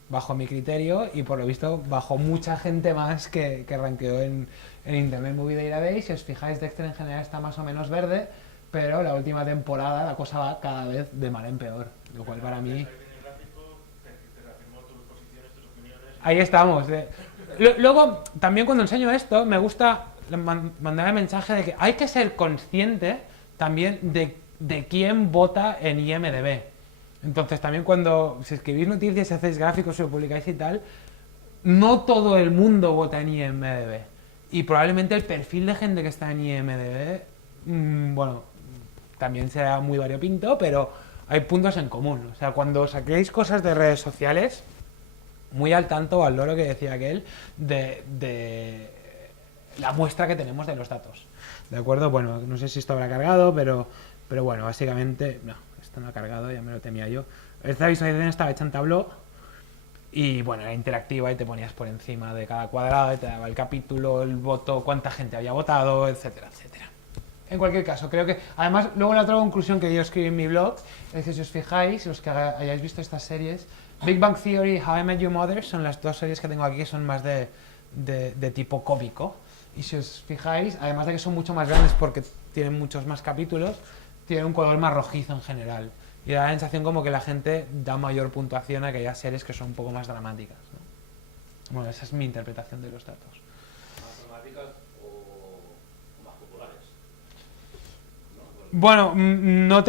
bajo mi criterio, y por lo visto bajo mucha gente más que rankeó en Internet Movie Database. Si os fijáis, Dexter en general está más o menos verde, pero la última temporada la cosa va cada vez de mal en peor, lo cual para mí... Ahí estamos. Luego, también cuando enseño esto, me gusta mandar el mensaje de que hay que ser consciente también de quién vota en IMDb. Entonces, también cuando si escribís noticias, si hacéis gráficos, si lo publicáis y tal, no todo el mundo vota en IMDb. Y probablemente el perfil de gente que está en IMDb, bueno, también será muy variopinto, pero hay puntos en común. O sea, cuando saquéis cosas de redes sociales, muy al tanto, al loro que decía aquel, de la muestra que tenemos de los datos. ¿De acuerdo? Bueno, no sé si esto habrá cargado, pero bueno, básicamente... No, esto no ha cargado, ya me lo temía yo. Esta visualización estaba hecha en Tableau y, bueno, era interactiva y te ponías por encima de cada cuadrado y te daba el capítulo, el voto, cuánta gente había votado, etcétera, etcétera. En cualquier caso, creo que... Además, luego la otra conclusión que yo escribí en mi blog es que si os fijáis, los que hayáis visto estas series, Big Bang Theory y How I Met Your Mother son las dos series que tengo aquí que son más de tipo cómico. Y si os fijáis, además de que son mucho más grandes porque tienen muchos más capítulos, tienen un color más rojizo en general. Y da la sensación como que la gente da mayor puntuación a aquellas series que son un poco más dramáticas, ¿no? Bueno, esa es mi interpretación de los datos. ¿Más dramáticas o más populares? Bueno, no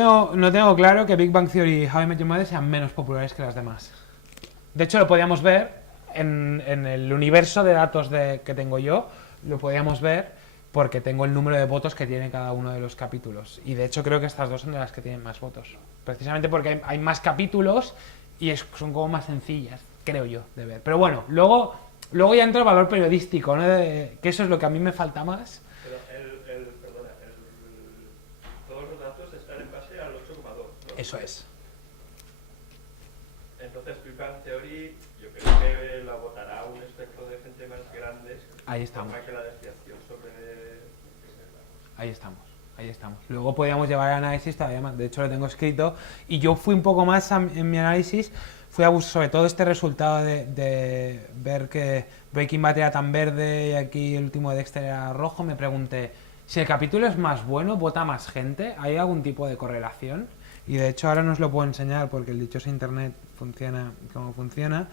tengo claro que Big Bang Theory y How I Met Your Mother sean menos populares que las demás. De hecho, lo podíamos ver en el universo de datos que tengo yo, lo podíamos ver porque tengo el número de votos que tiene cada uno de los capítulos. Y de hecho creo que estas dos son de las que tienen más votos. Precisamente porque hay más capítulos y son como más sencillas, creo yo, de ver. Pero bueno, luego ya entra el valor periodístico, ¿no? Que eso es lo que a mí me falta más. Pero todos los datos están en base al 8,2, ¿no? Eso es. Entonces, Big Bang Theory, yo creo que la votará un espectro de gente más grande. Ahí estamos. Que la desviación sobre... Ahí estamos. Luego podríamos llevar el análisis todavía más. De hecho, lo tengo escrito. Y yo fui un poco más en mi análisis. Fui a buscar sobre todo este resultado de ver que Breaking Bad era tan verde y aquí el último de Dexter era rojo. Me pregunté, si el capítulo es más bueno, ¿vota más gente? ¿Hay algún tipo de correlación? Y de hecho ahora no os lo puedo enseñar porque el dichoso internet funciona como funciona.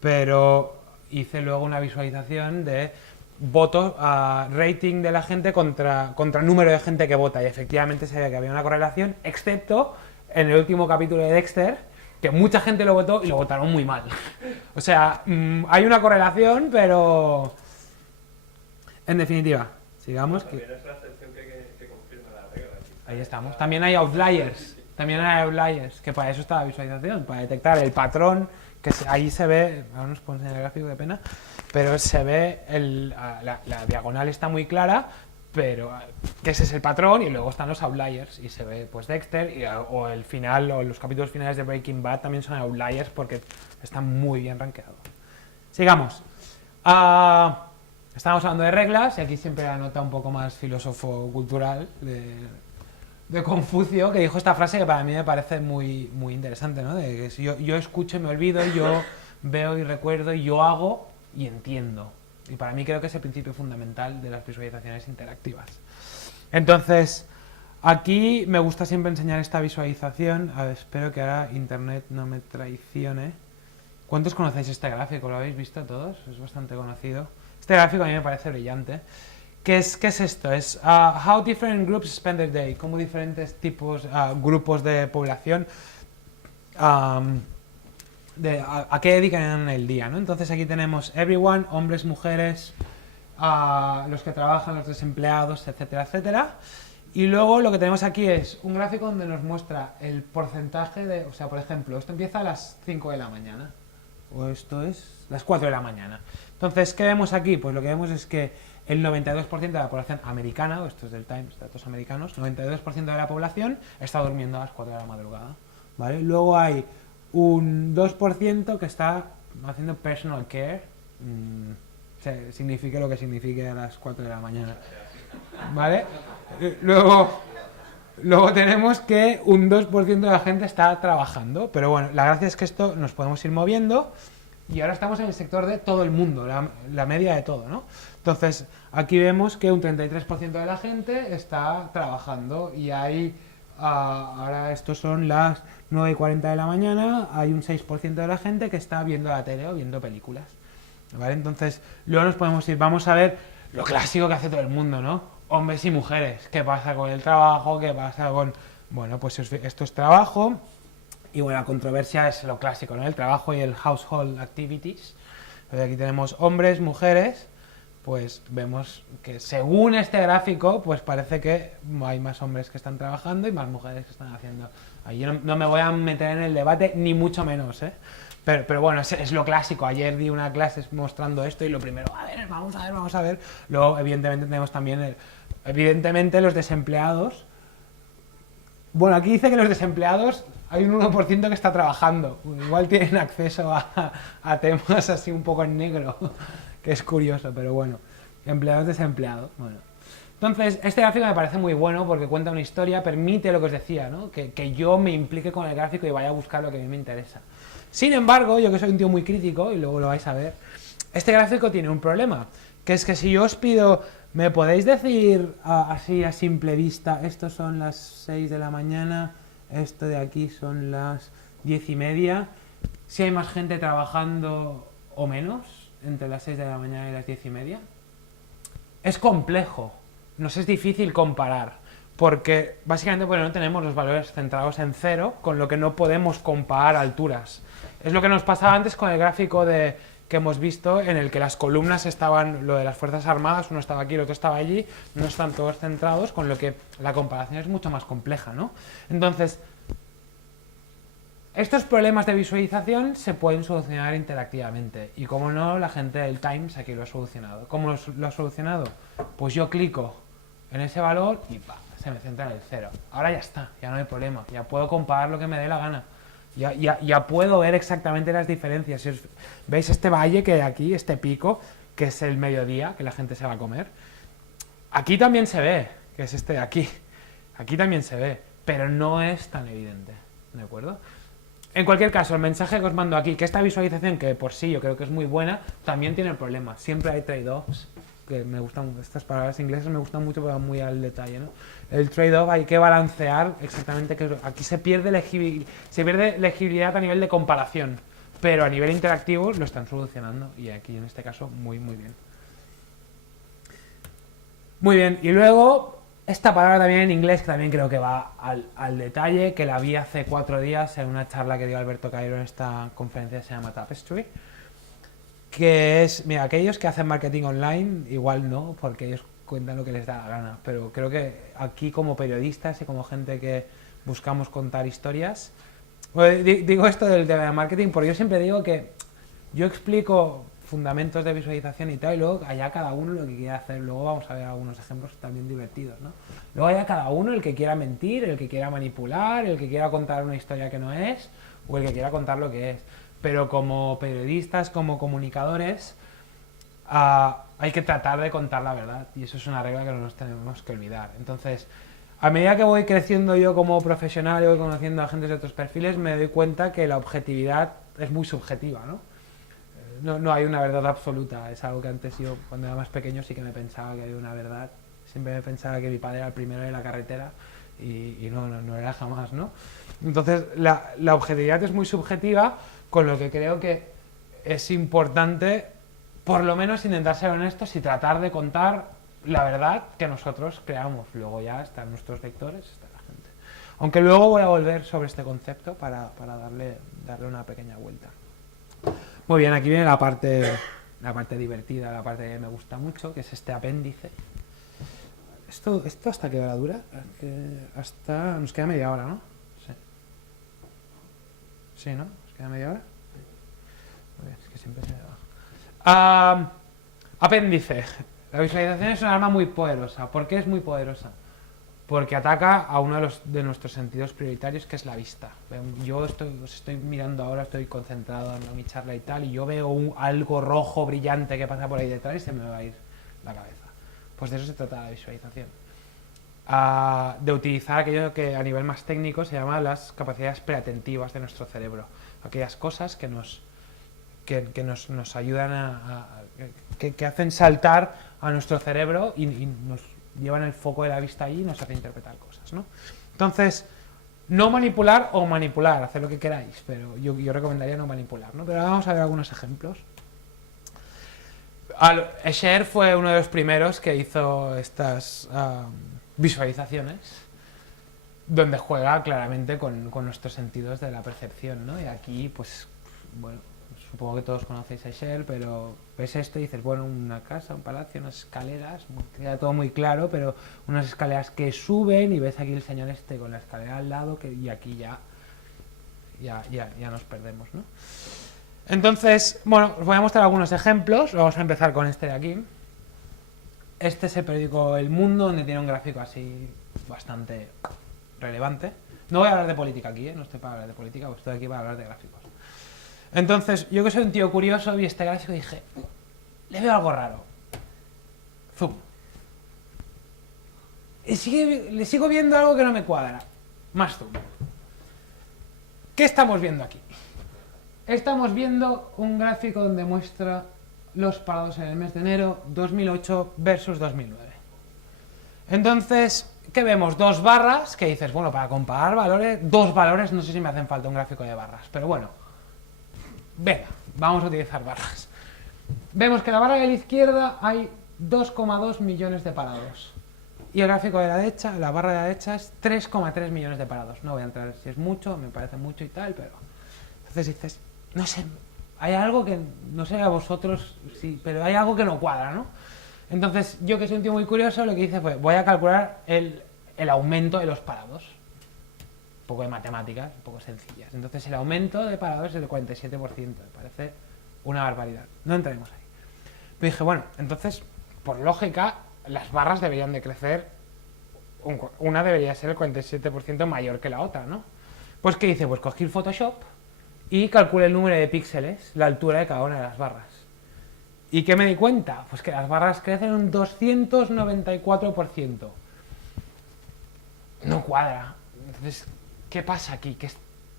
Pero hice luego una visualización de votos, rating de la gente contra el número de gente que vota, y efectivamente se ve que había una correlación, excepto en el último capítulo de Dexter, que mucha gente lo votó y lo votaron muy mal. O sea, hay una correlación, pero en definitiva, sigamos. También es la excepción que confirma la regla. Ahí estamos. También hay outliers. También hay outliers, que para eso está la visualización, para detectar el patrón, que ahí se ve, ahora no os puedo enseñar el gráfico, de pena, pero se ve, la diagonal está muy clara, pero que ese es el patrón, y luego están los outliers, y se ve pues Dexter, o el final, o los capítulos finales de Breaking Bad también son outliers porque están muy bien rankeados. Sigamos. Estamos hablando de reglas, y aquí siempre la nota un poco más filósofo-cultural de Confucio, que dijo esta frase que para mí me parece muy, muy interesante, ¿no? De que si yo escucho y me olvido, yo veo y recuerdo, y yo hago y entiendo. Y para mí creo que es el principio fundamental de las visualizaciones interactivas. Entonces, aquí me gusta siempre enseñar esta visualización. A ver, espero que ahora internet no me traicione. ¿Cuántos conocéis este gráfico? ¿Lo habéis visto todos? Es bastante conocido. Este gráfico a mí me parece brillante. ¿Qué es esto? Es how different groups spend their day, cómo diferentes tipos, grupos de población, a qué dedican el día, ¿no? Entonces aquí tenemos everyone, hombres, mujeres, los que trabajan, los desempleados, etcétera, etcétera. Y luego lo que tenemos aquí es un gráfico donde nos muestra el porcentaje de, o sea, por ejemplo, esto empieza a las 5 de la mañana, o esto es las 4 de la mañana. Entonces, ¿qué vemos aquí? Pues lo que vemos es que el 92% de la población americana, o esto es del Times, datos americanos, 92% de la población está durmiendo a las 4 de la madrugada, ¿vale? Luego hay un 2% que está haciendo personal care, signifique lo que signifique a las 4 de la mañana, ¿vale? Luego tenemos que un 2% de la gente está trabajando, pero bueno, la gracia es que esto nos podemos ir moviendo. Y ahora estamos en el sector de todo el mundo, la media de todo, ¿no? Entonces, aquí vemos que un 33% de la gente está trabajando, y hay, ahora estos son las 9:40 de la mañana, hay un 6% de la gente que está viendo la tele o viendo películas, ¿vale? Entonces, luego nos podemos ir, vamos a ver lo clásico que hace todo el mundo, ¿no? Hombres y mujeres, ¿qué pasa con el trabajo? ¿Qué pasa con...? Bueno, pues esto es trabajo. Y bueno, la controversia es lo clásico, ¿no? El trabajo y el household activities. Entonces aquí tenemos hombres, mujeres, pues vemos que según este gráfico, pues parece que hay más hombres que están trabajando y más mujeres que están haciendo. Ahí yo no me voy a meter en el debate, ni mucho menos, ¿eh? Pero bueno, es lo clásico. Ayer di una clase mostrando esto y lo primero, vamos a ver. Luego, evidentemente, tenemos también, evidentemente, los desempleados. Bueno, aquí dice que los desempleados hay un 1% que está trabajando. Igual tienen acceso a temas así un poco en negro, que es curioso, pero bueno. Empleados, desempleados. Bueno. Entonces, este gráfico me parece muy bueno porque cuenta una historia, permite lo que os decía, ¿no? Que yo me implique con el gráfico y vaya a buscar lo que a mí me interesa. Sin embargo, yo que soy un tío muy crítico, y luego lo vais a ver, este gráfico tiene un problema, que es que si yo os pido... ¿Me podéis decir así a simple vista, estos son las 6 de la mañana, esto de aquí son las 10:30, si hay más gente trabajando o menos entre las 6 de la mañana y las 10:30? Es complejo, nos es difícil comparar, porque básicamente no tenemos los valores centrados en cero, con lo que no podemos comparar alturas. Es lo que nos pasaba antes con el gráfico que hemos visto, en el que las columnas estaban, lo de las Fuerzas Armadas, uno estaba aquí, el otro estaba allí, no están todos centrados, con lo que la comparación es mucho más compleja, ¿no? Entonces, estos problemas de visualización se pueden solucionar interactivamente, y como no, la gente del Times aquí lo ha solucionado. ¿Cómo lo ha solucionado? Pues yo clico en ese valor y se me centra en el cero. Ahora ya está, ya no hay problema, ya puedo comparar lo que me dé la gana. Ya puedo ver exactamente las diferencias. Si veis este valle que hay aquí, este pico, que es el mediodía, que la gente se va a comer, aquí también se ve, que es este de aquí. Aquí también se ve, pero no es tan evidente, ¿de acuerdo? En cualquier caso, el mensaje que os mando aquí, que esta visualización, que por sí yo creo que es muy buena, también tiene problemas. Siempre hay trade-offs, que me gustan, estas palabras inglesas me gustan mucho, pero van muy al detalle, ¿no? El trade-off hay que balancear exactamente, que aquí se pierde legibilidad a nivel de comparación, pero a nivel interactivo lo están solucionando, y aquí en este caso muy bien. Muy bien, y luego esta palabra también en inglés, que también creo que va al detalle, que la vi hace 4 días en una charla que dio Alberto Cairo en esta conferencia que se llama Tapestry, que es, mira, aquellos que hacen marketing online, igual no, porque ellos cuentan lo que les da la gana, pero creo que aquí como periodistas y como gente que buscamos contar historias, bueno, digo esto del tema de marketing porque yo siempre digo que yo explico fundamentos de visualización y tal, y luego allá cada uno lo que quiera hacer. Luego vamos a ver algunos ejemplos también divertidos, ¿no? Luego allá cada uno, el que quiera mentir, el que quiera manipular, el que quiera contar una historia que no es, o el que quiera contar lo que es. Pero como periodistas, como comunicadores, hay que tratar de contar la verdad, y eso es una regla que no nos tenemos que olvidar. Entonces, a medida que voy creciendo yo como profesional y voy conociendo a gente de otros perfiles, me doy cuenta que la objetividad es muy subjetiva, ¿no? No hay una verdad absoluta. Es algo que antes yo, cuando era más pequeño, sí que me pensaba que había una verdad. Siempre me pensaba que mi padre era el primero de la carretera y no era jamás, ¿no? Entonces, la objetividad es muy subjetiva, con lo que creo que es importante, por lo menos, intentar ser honestos y tratar de contar la verdad que nosotros creamos. Luego ya están nuestros lectores, está la gente. Aunque luego voy a volver sobre este concepto para darle una pequeña vuelta. Muy bien, aquí viene la parte divertida, la parte que me gusta mucho, que es este apéndice. ¿Esto hasta qué hora dura? Hasta... Nos queda media hora, ¿no? Sí. Sí, ¿no? ¿Nos queda media hora? Muy bien, es que siempre se me va. Apéndice. La visualización es un arma muy poderosa. ¿Por qué es muy poderosa? Porque ataca a uno de nuestros sentidos prioritarios, que es la vista. Yo os estoy mirando ahora, estoy concentrado en mi charla y tal, y yo veo algo rojo brillante que pasa por ahí detrás y se me va a ir la cabeza. Pues de eso se trata la visualización. De utilizar aquello que a nivel más técnico se llama las capacidades preatentivas de nuestro cerebro. Aquellas cosas que nos ayudan que hacen saltar a nuestro cerebro y nos llevan el foco de la vista allí y nos hace interpretar cosas, ¿no? Entonces, no manipular o manipular, haced lo que queráis, pero yo recomendaría no manipular, ¿no? Pero vamos a ver algunos ejemplos. Escher fue uno de los primeros que hizo estas visualizaciones, donde juega claramente con nuestros sentidos de la percepción, ¿no? Y aquí, pues, bueno, supongo que todos conocéis a Escher, pero ves esto y dices, bueno, una casa, un palacio, unas escaleras, queda todo muy claro, pero unas escaleras que suben y ves aquí el señor este con la escalera al lado, y aquí ya nos perdemos, ¿no? Entonces, bueno, os voy a mostrar algunos ejemplos. Vamos a empezar con este de aquí. Este es el periódico El Mundo, donde tiene un gráfico así bastante relevante. No voy a hablar de política aquí, no estoy para hablar de política, pues estoy aquí para hablar de gráficos. Entonces, yo que soy un tío curioso, vi este gráfico y dije, le veo algo raro. Zoom. Le sigo viendo algo que no me cuadra. Más zoom. ¿Qué estamos viendo aquí? Estamos viendo un gráfico donde muestra los parados en el mes de enero 2008 versus 2009. Entonces, ¿qué vemos? Dos barras, que dices, bueno, para comparar valores, dos valores, no sé si me hacen falta un gráfico de barras, pero bueno, venga, vamos a utilizar barras. Vemos que en la barra de la izquierda hay 2,2 millones de parados. Y el gráfico de la derecha, la barra de la derecha, es 3,3 millones de parados. No voy a entrar si es mucho, me parece mucho y tal, pero... Entonces dices, no sé, hay algo que, no sé a vosotros, sí, pero hay algo que no cuadra, ¿no? Entonces, yo que soy un tío muy curioso, lo que hice fue, voy a calcular el aumento de los parados. Un poco de matemáticas, un poco sencillas. Entonces, el aumento de parados es del 47%, me parece una barbaridad. No entraremos ahí. Pero dije, bueno, entonces, por lógica, las barras deberían de crecer, una debería ser el 47% mayor que la otra, ¿no? Pues, ¿qué hice? Pues cogí el Photoshop y calculé el número de píxeles, la altura de cada una de las barras. ¿Y qué me di cuenta? Pues que las barras crecen un 294%. No cuadra. Entonces, ¿qué pasa aquí? ¿Que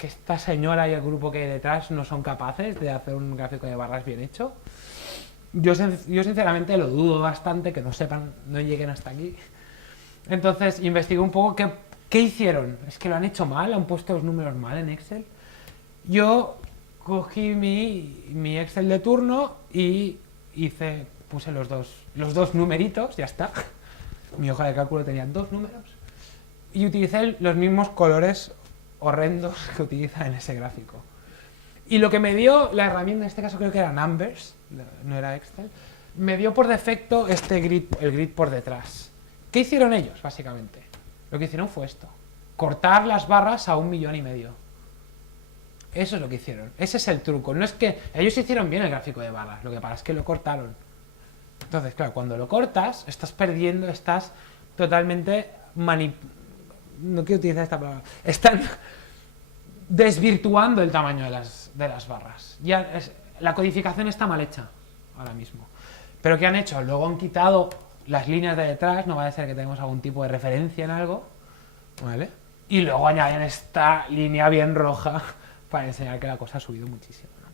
esta señora y el grupo que hay detrás no son capaces de hacer un gráfico de barras bien hecho? Yo sinceramente lo dudo bastante, que no sepan, no lleguen hasta aquí. Entonces, investigué un poco qué hicieron. ¿Es que lo han hecho mal? ¿Han puesto los números mal en Excel? Yo cogí mi Excel de turno y puse los dos numeritos, ya está. Mi hoja de cálculo tenía 2 números y utilicé los mismos colores horrendos que utiliza en ese gráfico. Y lo que me dio la herramienta, en este caso creo que era Numbers, no era Excel, me dio por defecto el grid por detrás. ¿Qué hicieron ellos, básicamente? Lo que hicieron fue esto: cortar las barras a 1,5 millones. Eso es lo que hicieron. Ese es el truco. No es que ellos hicieron bien el gráfico de barras, lo que pasa es que lo cortaron. Entonces, claro, cuando lo cortas, estás perdiendo, estás totalmente no quiero utilizar esta palabra. Están desvirtuando el tamaño de las barras. La codificación está mal hecha ahora mismo. ¿Pero qué han hecho? Luego han quitado las líneas de detrás, no va a ser que tengamos algún tipo de referencia en algo, ¿vale? Y luego añaden esta línea bien roja para enseñar que la cosa ha subido muchísimo, ¿no?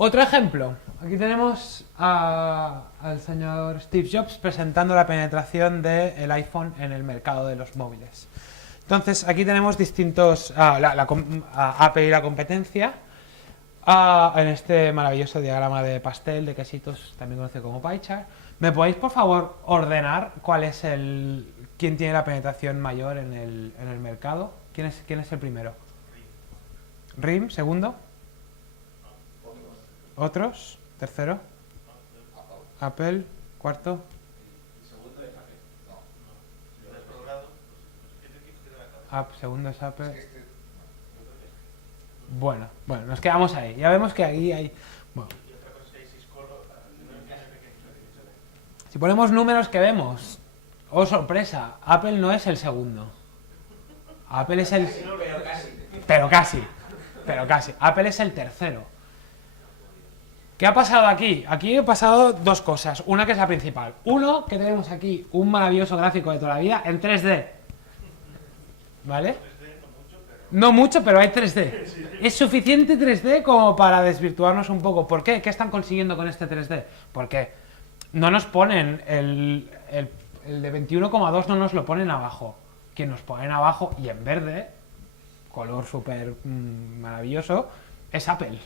Otro ejemplo. Aquí tenemos al señor Steve Jobs presentando la penetración del iPhone en el mercado de los móviles. Entonces, aquí tenemos distintos... Apple y la competencia. En este maravilloso diagrama de pastel de quesitos, también conocido como pie chart. ¿Me podéis, por favor, ordenar quién tiene la penetración mayor en el mercado? ¿Quién es el primero? RIM, segundo. ¿Otros? ¿Tercero? Apple, cuarto. Segundo es Apple. Bueno, nos quedamos ahí. Ya vemos que ahí hay... Bueno. Si ponemos números, ¿qué vemos? Oh, sorpresa, Apple no es el segundo. Apple es el... Pero casi. Apple es el tercero. ¿Qué ha pasado aquí? Aquí ha pasado dos cosas. Una que es la principal. Uno, que tenemos aquí un maravilloso gráfico de toda la vida en 3D. ¿Vale? No mucho, pero hay 3D. Es suficiente 3D como para desvirtuarnos un poco. ¿Por qué? ¿Qué están consiguiendo con este 3D? Porque no nos ponen el de 21,2 no nos lo ponen abajo. Que nos ponen abajo y en verde, color súper maravilloso, es Apple.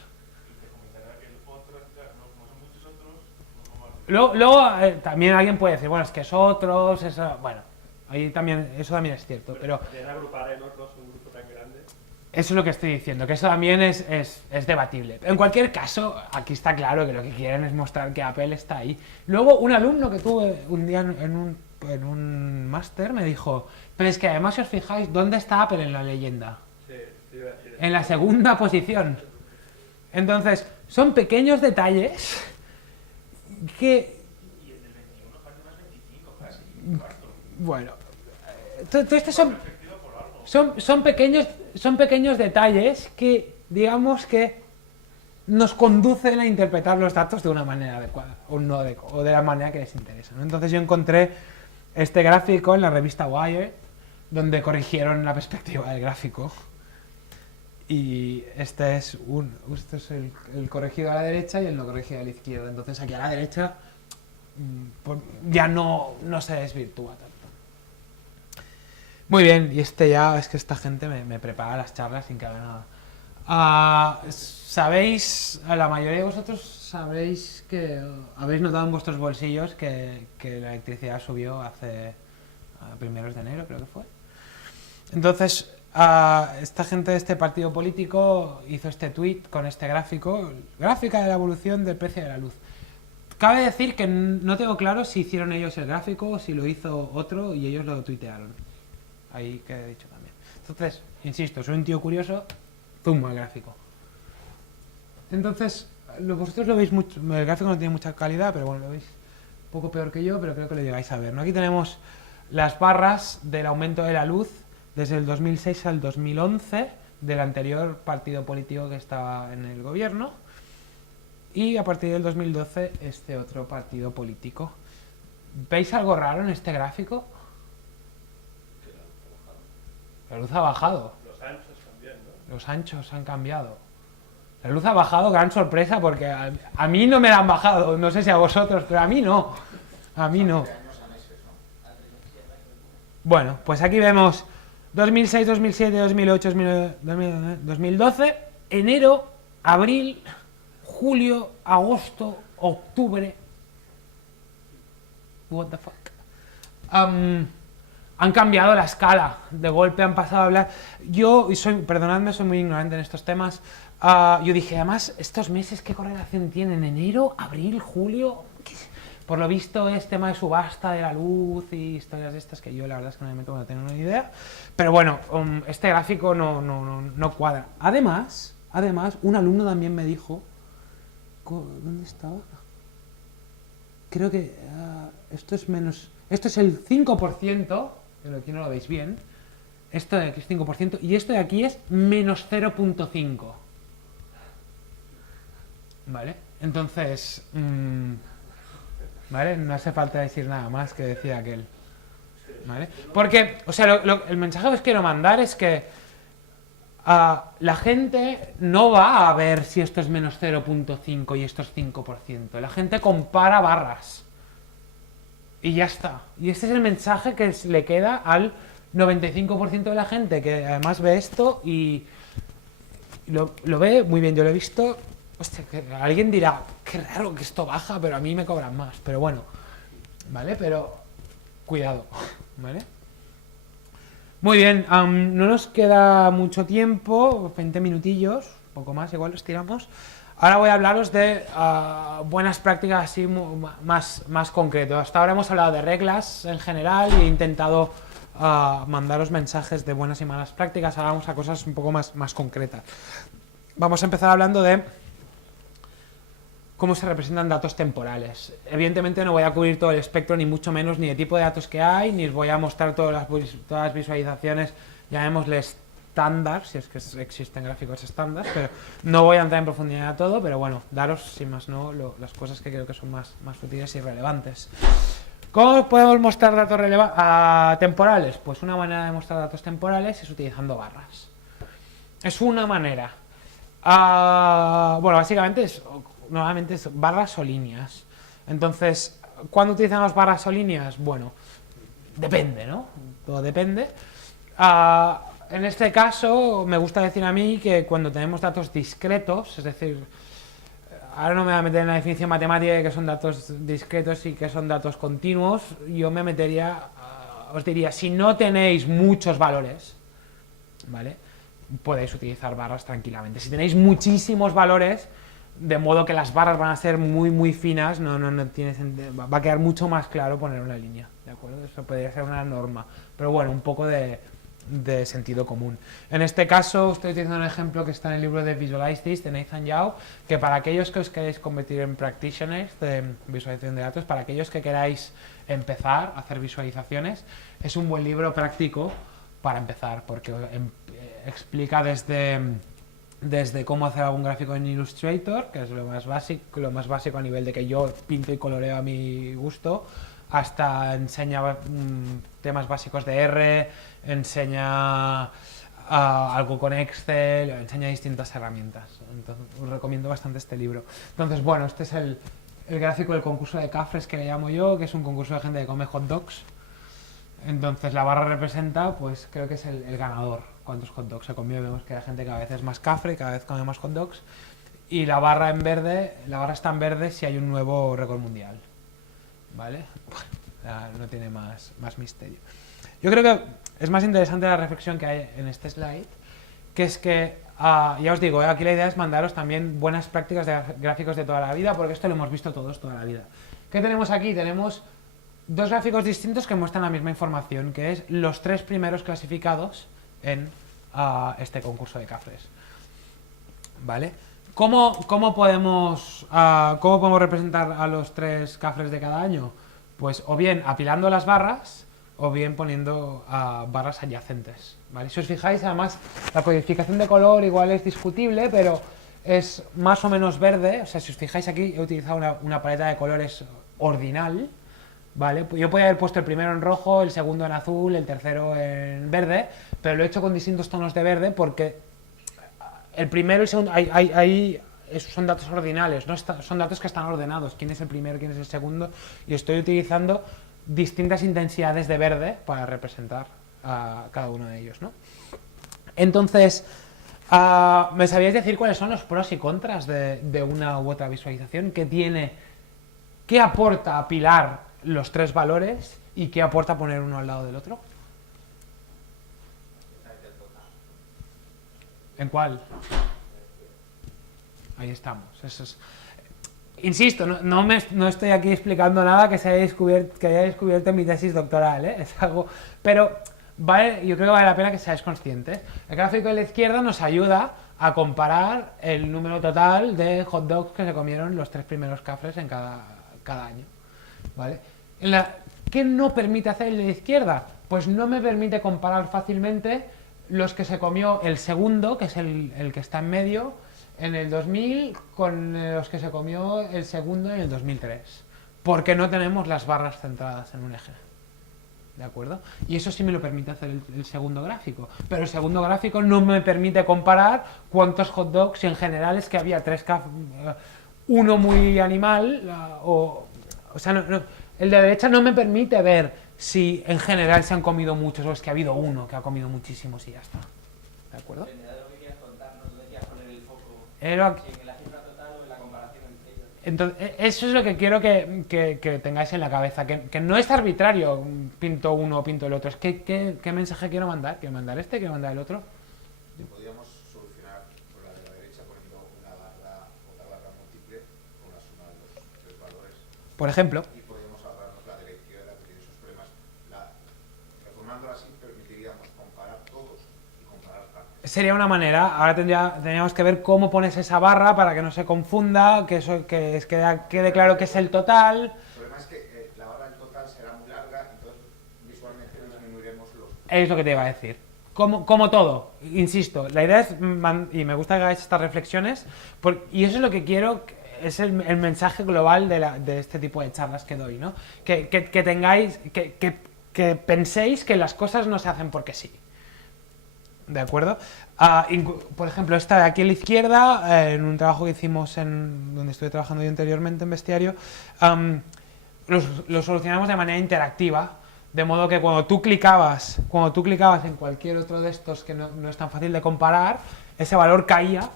Luego también alguien puede decir, bueno, es que es otros, bueno, ahí también, eso también es cierto, pero... ¿Pueden agrupar en otros un grupo tan grande? Eso es lo que estoy diciendo, que eso también es debatible. En cualquier caso, aquí está claro que lo que quieren es mostrar que Apple está ahí. Luego, un alumno que tuve un día en un máster me dijo, pero es que además, si os fijáis, ¿dónde está Apple en la leyenda? Sí, iba a decir eso. En la segunda posición. Entonces, son pequeños detalles que... Y el del 21 parece más 25 casi. Bueno, todo esto son pequeños detalles que, digamos que nos conducen a interpretar los datos de una manera adecuada o de la manera que les interesa, ¿no? Entonces yo encontré este gráfico en la revista Wired, donde corrigieron la perspectiva del gráfico. Y este es el corregido a la derecha y el no corregido a la izquierda. Entonces aquí a la derecha ya no se desvirtúa tanto. Muy bien, y es que esta gente me prepara las charlas sin que haga nada. ¿Sabéis, la mayoría de vosotros sabéis que habéis notado en vuestros bolsillos que la electricidad subió a primeros de enero, creo que fue? Entonces, esta gente de este partido político hizo este tweet con este gráfico, gráfica de la evolución del precio de la luz. Cabe decir que no tengo claro si hicieron ellos el gráfico o si lo hizo otro y ellos lo tuitearon. Ahí queda dicho también. Entonces, insisto, soy un tío curioso, zumbo el gráfico. Entonces, vosotros lo veis mucho, el gráfico no tiene mucha calidad, pero bueno, lo veis un poco peor que yo, pero creo que lo llegáis a ver, ¿no? Aquí tenemos las barras del aumento de la luz desde el 2006 al 2011 del anterior partido político que estaba en el gobierno y a partir del 2012 este otro partido político. ¿Veis algo raro en este gráfico? La luz ha bajado. Los anchos también, ¿no? Los anchos han cambiado. La luz ha bajado, gran sorpresa, porque a mí no me la han bajado, no sé si a vosotros, pero a mí no. A mí no. Bueno, pues aquí vemos 2006, 2007, 2008, 2012, enero, abril, julio, agosto, octubre. What the fuck. Han cambiado la escala. De golpe han pasado a hablar. Perdonadme, soy muy ignorante en estos temas. Yo dije, además, estos meses, ¿qué correlación tienen? Enero, abril, julio. Por lo visto es tema de subasta de la luz y historias de estas que yo la verdad es que no me meto, no tengo ni idea. Pero bueno, este gráfico no cuadra. Además, un alumno también me dijo... ¿Dónde estaba? Creo que esto es menos... Esto es el 5%, pero aquí no lo veis bien. Esto de aquí es 5% y esto de aquí es menos 0.5. ¿Vale? Entonces... ¿vale? No hace falta decir nada más que decía aquel. ¿Vale? Porque, o sea, el mensaje que os quiero mandar es que la gente no va a ver si esto es menos 0.5 y esto es 5%. La gente compara barras. Y ya está. Y este es el mensaje que le queda al 95% de la gente que además ve esto y lo ve muy bien. Yo lo he visto... Hostia, que alguien dirá, qué raro que esto baja, pero a mí me cobran más. Pero bueno, ¿vale? Pero cuidado, ¿vale? Muy bien, no nos queda mucho tiempo, 20 minutillos, poco más, igual los tiramos. Ahora voy a hablaros de buenas prácticas así más concreto. Hasta ahora hemos hablado de reglas en general y he intentado mandaros mensajes de buenas y malas prácticas. Ahora vamos a cosas un poco más concretas. Vamos a empezar hablando de cómo se representan datos temporales. Evidentemente no voy a cubrir todo el espectro, ni mucho menos, ni el tipo de datos que hay, ni os voy a mostrar todas las visualizaciones, llamémosle estándar, si es que existen gráficos estándar, pero no voy a entrar en profundidad a todo, pero bueno, daros, sin más no, las cosas que creo que son más útiles y relevantes. ¿Cómo podemos mostrar datos temporales? Pues una manera de mostrar datos temporales es utilizando barras. Es una manera. Bueno, básicamente normalmente es barras o líneas. Entonces, ¿cuándo utilizamos barras o líneas? Bueno, depende, ¿no? Todo depende. En este caso, me gusta decir a mí que cuando tenemos datos discretos, es decir, ahora no me voy a meter en la definición matemática de que son datos discretos y que son datos continuos, yo me metería, os diría, si no tenéis muchos valores, ¿vale? Podéis utilizar barras tranquilamente. Si tenéis muchísimos valores, de modo que las barras van a ser muy finas, no tiene sentido, va a quedar mucho más claro poner una línea, ¿de acuerdo? Eso podría ser una norma, pero bueno, un poco de sentido común. En este caso, estoy utilizando un ejemplo que está en el libro de Visualize This, de Nathan Yao, que para aquellos que os queréis convertir en practitioners de visualización de datos, para aquellos que queráis empezar a hacer visualizaciones, es un buen libro práctico para empezar, porque explica desde cómo hacer algún gráfico en Illustrator, que es lo más básico a nivel de que yo pinto y coloreo a mi gusto, hasta enseña temas básicos de R, enseña algo con Excel, enseña distintas herramientas. Entonces, os recomiendo bastante este libro. Entonces, bueno, este es el gráfico del concurso de Cafres que le llamo yo, que es un concurso de gente que come hot dogs. Entonces, la barra representa, pues creo que es el ganador. Cuántos hot dogs se comió, vemos que hay gente cada vez es más cafre, cada vez come más hot dogs. Y la barra en verde, la barra está en verde si hay un nuevo récord mundial. ¿Vale? No tiene más misterio. Yo creo que es más interesante la reflexión que hay en este slide, que es que, ya os digo, aquí la idea es mandaros también buenas prácticas de gráficos de toda la vida, porque esto lo hemos visto todos toda la vida. ¿Qué tenemos aquí? Tenemos dos gráficos distintos que muestran la misma información, que es los 3 primeros clasificados en este concurso de Cafres. ¿Vale? ¿Cómo podemos representar a los 3 Cafres de cada año? Pues o bien apilando las barras o bien poniendo barras adyacentes, ¿vale? Si os fijáis, además, la codificación de color igual es discutible, pero es más o menos verde. O sea, si os fijáis aquí, he utilizado una paleta de colores ordinal, ¿vale? Yo podría haber puesto el primero en rojo, el segundo en azul, el tercero en verde, pero lo he hecho con distintos tonos de verde porque el primero y el segundo, son datos ordinales, ¿no? Son datos que están ordenados, quién es el primero, quién es el segundo, y estoy utilizando distintas intensidades de verde para representar cada uno de ellos, ¿no? Entonces, ¿me sabíais decir cuáles son los pros y contras de una u otra visualización? ¿Qué aporta apilar los tres valores y qué aporta poner uno al lado del otro? ¿En cuál? Ahí estamos. Eso es. Insisto, no estoy aquí explicando nada que haya descubierto en mi tesis doctoral, ¿eh? Es algo, pero yo creo que vale la pena que seáis conscientes. El gráfico de la izquierda nos ayuda a comparar el número total de hot dogs que se comieron los 3 primeros cafres en cada año, ¿vale? ¿Qué no permite hacer el de la izquierda? Pues no me permite comparar fácilmente los que se comió el segundo, que es el que está en medio, en el 2000, con los que se comió el segundo en el 2003. Porque no tenemos las barras centradas en un eje. ¿De acuerdo? Y eso sí me lo permite hacer el segundo gráfico. Pero el segundo gráfico no me permite comparar cuántos hot dogs, si en general es que había 3 uno muy animal, o sea, el de derecha no me permite ver si en general se han comido muchos o es que ha habido uno que ha comido muchísimos y ya está. ¿De acuerdo? Depende de lo que quieras contarnos, dónde quieras poner el foco, si en la cifra total o en la comparación entre ellos. Entonces, eso es lo que quiero que tengáis en la cabeza, que no es arbitrario, pinto uno o pinto el otro, es ¿qué mensaje quiero mandar? ¿Quiero mandar este? ¿Quiero mandar el otro? Podríamos solucionar con la de la derecha poniendo otra barra múltiple con la suma de los 3 valores. Por ejemplo. Y podríamos ahorrarnos la de la izquierda que tiene esos problemas. Reformándola así permitiríamos comparar todos y comparar partes. Sería una manera. Ahora tendríamos que ver cómo pones esa barra para que no se confunda, que quede claro que es el total. El problema es que la barra del total será muy larga, entonces visualmente disminuiremos los... Es lo que te iba a decir. Como todo, insisto, la idea es, y me gusta que hagáis estas reflexiones, y eso es lo que quiero, es el mensaje global de este tipo de charlas que doy, ¿no? Que tengáis, que penséis que las cosas no se hacen porque sí. ¿De acuerdo? Por ejemplo, esta de aquí a la izquierda, en un trabajo que hicimos donde estuve trabajando yo anteriormente en Bestiario, lo solucionamos de manera interactiva, de modo que cuando tú clicabas en cualquier otro de estos que no es tan fácil de comparar, ese valor caía,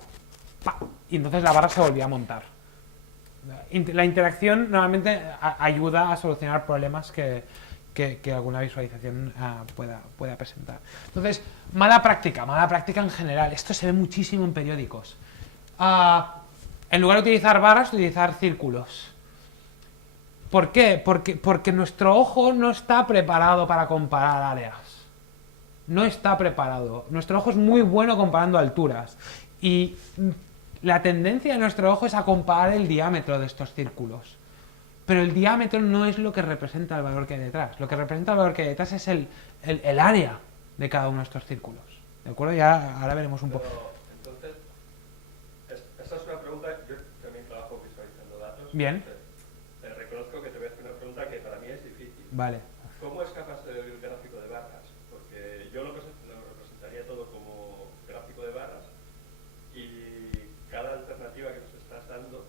¡pa! Y entonces la barra se volvía a montar. La interacción normalmente ayuda a solucionar problemas que alguna visualización pueda presentar. Entonces, mala práctica en general. Esto se ve muchísimo en periódicos. En lugar de utilizar barras, utilizar círculos. ¿Por qué? Porque nuestro ojo no está preparado para comparar áreas. No está preparado. Nuestro ojo es muy bueno comparando alturas. Y la tendencia de nuestro ojo es a comparar el diámetro de estos círculos. Pero el diámetro no es lo que representa el valor que hay detrás. Lo que representa el valor que hay detrás es el área de cada uno de estos círculos. ¿De acuerdo? Ya ahora veremos un poco. Entonces, esta es una pregunta, yo también trabajo visualizando datos. Bien. Te reconozco que te voy a hacer una pregunta que para mí es difícil. Vale. ¿Cómo escapas del gráfico de barras? Porque yo lo representaría todo como gráfico de barras y cada alternativa que nos estás dando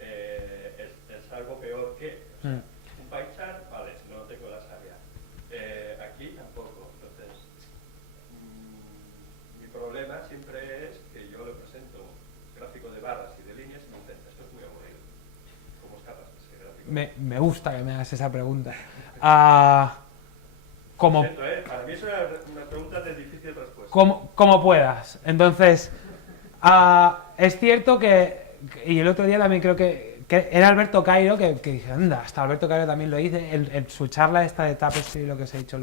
es algo peor que... O sea, un pie chart, vale, no tengo las áreas. Aquí tampoco. Entonces, mi problema siempre es que yo le presento gráfico de barras y de líneas y me dicen, esto es muy aburrido. ¿Cómo escapas de ese gráfico? Me gusta que me hagas esa pregunta. Como... Siento, para mí es una pregunta de difícil respuesta. Como puedas. Entonces, es cierto y el otro día también creo que era Alberto Cairo, que dije, anda, hasta Alberto Cairo también lo dice, en su charla esta de Tapestry, lo que os he dicho,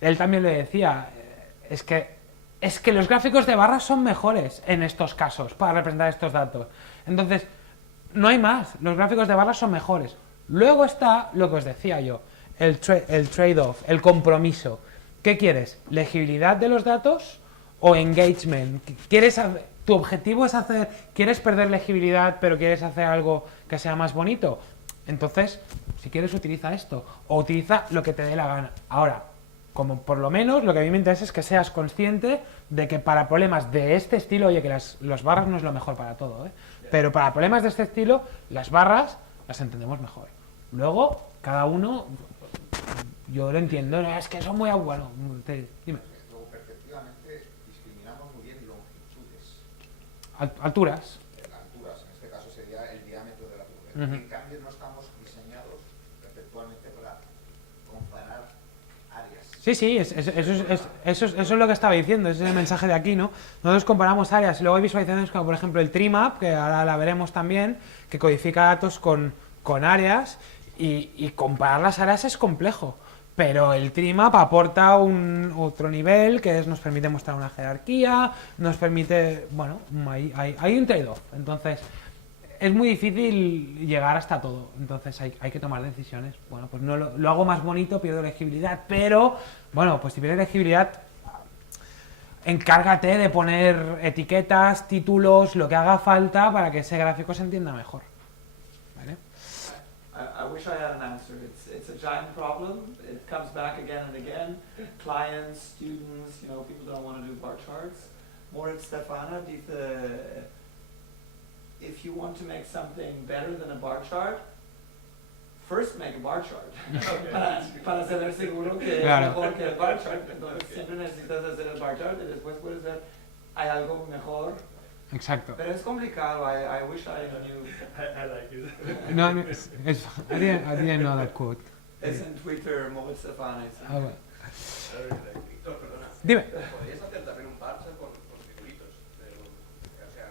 él también lo decía, es que los gráficos de barras son mejores en estos casos, para representar estos datos. Entonces, no hay más, los gráficos de barras son mejores. Luego está lo que os decía yo, el trade-off, el compromiso. ¿Qué quieres? ¿Legibilidad de los datos o engagement? ¿Tu objetivo es quieres perder legibilidad pero quieres hacer algo que sea más bonito? Entonces, si quieres, utiliza esto o utiliza lo que te dé la gana. Ahora, como por lo menos lo que a mí me interesa es que seas consciente de que para problemas de este estilo, oye, que las barras no es lo mejor para todo, pero para problemas de este estilo, las barras las entendemos mejor. Luego, cada uno yo lo entiendo, no, es que son muy bueno. Dime. Luego, perceptivamente, discriminamos muy bien longitudes. Alturas. Alturas, en este caso sería el diámetro de la tubería. Ujú. En cambio, no estamos diseñados perceptualmente para comparar áreas. Sí, eso es lo que estaba diciendo, ese es el mensaje de aquí, ¿no? Nosotros comparamos áreas y luego hay visualizaciones como por ejemplo el Trimap, que ahora la veremos también, que codifica datos con áreas y comparar las áreas es complejo. Pero el Trimap aporta otro nivel que nos permite mostrar una jerarquía, nos permite, bueno, hay un trade-off. Entonces, es muy difícil llegar hasta todo, entonces hay que tomar decisiones. Bueno, pues no lo hago más bonito, pierdo legibilidad, pero, bueno, pues si pierdes legibilidad, encárgate de poner etiquetas, títulos, lo que haga falta para que ese gráfico se entienda mejor. ¿Vale? I wish I had an answer. It's a giant problem. It comes back again and again. Clients, students, people don't want to do bar charts. Moritz Stefana dice, if you want to make something better than a bar chart, first make a bar chart. para saber seguro que Claro. es mejor que el bar chart. Entonces siempre necesitas hacer el bar chart y después puedes ver, hay algo mejor. Exacto. Pero es complicado. I wish I knew. I like it. No, I didn't know that quote. Es en Twitter, Moritz Stefana. Ah, bueno. I really like it. Víctor, perdona. Dime. ¿Podrías hacer también un bar chart con circulitos? O sea,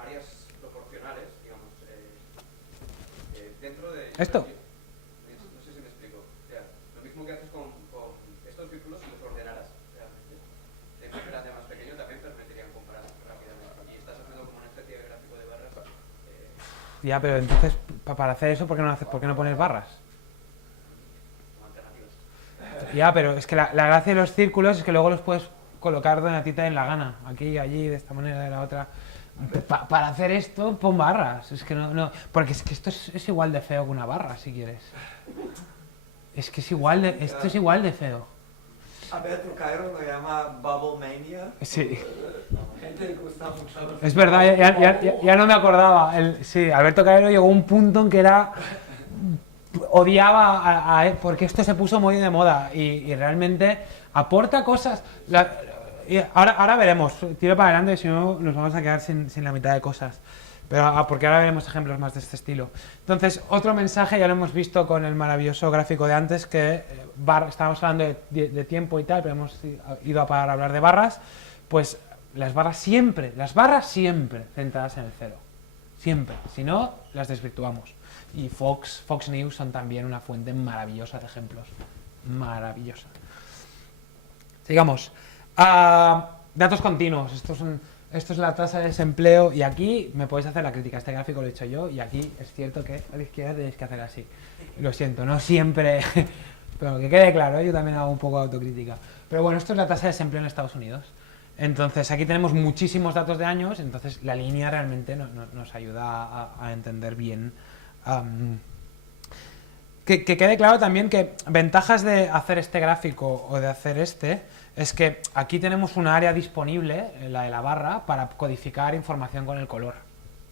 áreas proporcionales, digamos, dentro de... ¿Esto? No sé si me explico. O sea, lo mismo que haces con estos círculos, si los ordenaras realmente. De más grande a más pequeño también permitirían comparar rápidamente. Y estás haciendo como una especie de gráfico de barras. Ya, pero entonces, para hacer eso, ¿por qué no pones barras? Como alternativas. Ya, pero es que la gracia de los círculos es que luego los puedes colocar donde a ti te den la gana. Aquí, allí, de esta manera, de la otra. Para hacer esto, pon barras. Es que no, porque es que esto es igual de feo que una barra, si quieres. Es que esto es igual de feo. Alberto Cairo lo llama Bubble Mania. Sí. Gente le gusta mucho. Es verdad, ya no me acordaba. Sí, Alberto Caero llegó a un punto en que odiaba porque esto se puso muy de moda y realmente aporta cosas. Y ahora veremos, tiro para adelante, si no nos vamos a quedar sin la mitad de cosas. Pero porque ahora veremos ejemplos más de este estilo. Entonces, otro mensaje, ya lo hemos visto con el maravilloso gráfico de antes, que estábamos hablando de tiempo y tal, pero hemos ido a parar a hablar de barras. Pues las barras siempre centradas en el cero. Siempre. Si no, las desvirtuamos. Y Fox News son también una fuente maravillosa de ejemplos. Maravillosa. Sigamos. Datos continuos. Esto es la tasa de desempleo y aquí me podéis hacer la crítica. Este gráfico lo he hecho yo y aquí es cierto que a la izquierda tenéis que hacer así. Lo siento, no siempre, pero que quede claro, yo también hago un poco de autocrítica. Pero bueno, esto es la tasa de desempleo en Estados Unidos. Entonces aquí tenemos muchísimos datos de años, entonces la línea realmente nos ayuda a entender bien. Que quede claro también que ventajas de hacer este gráfico o de hacer es que aquí tenemos una área disponible, la de la barra, para codificar información con el color.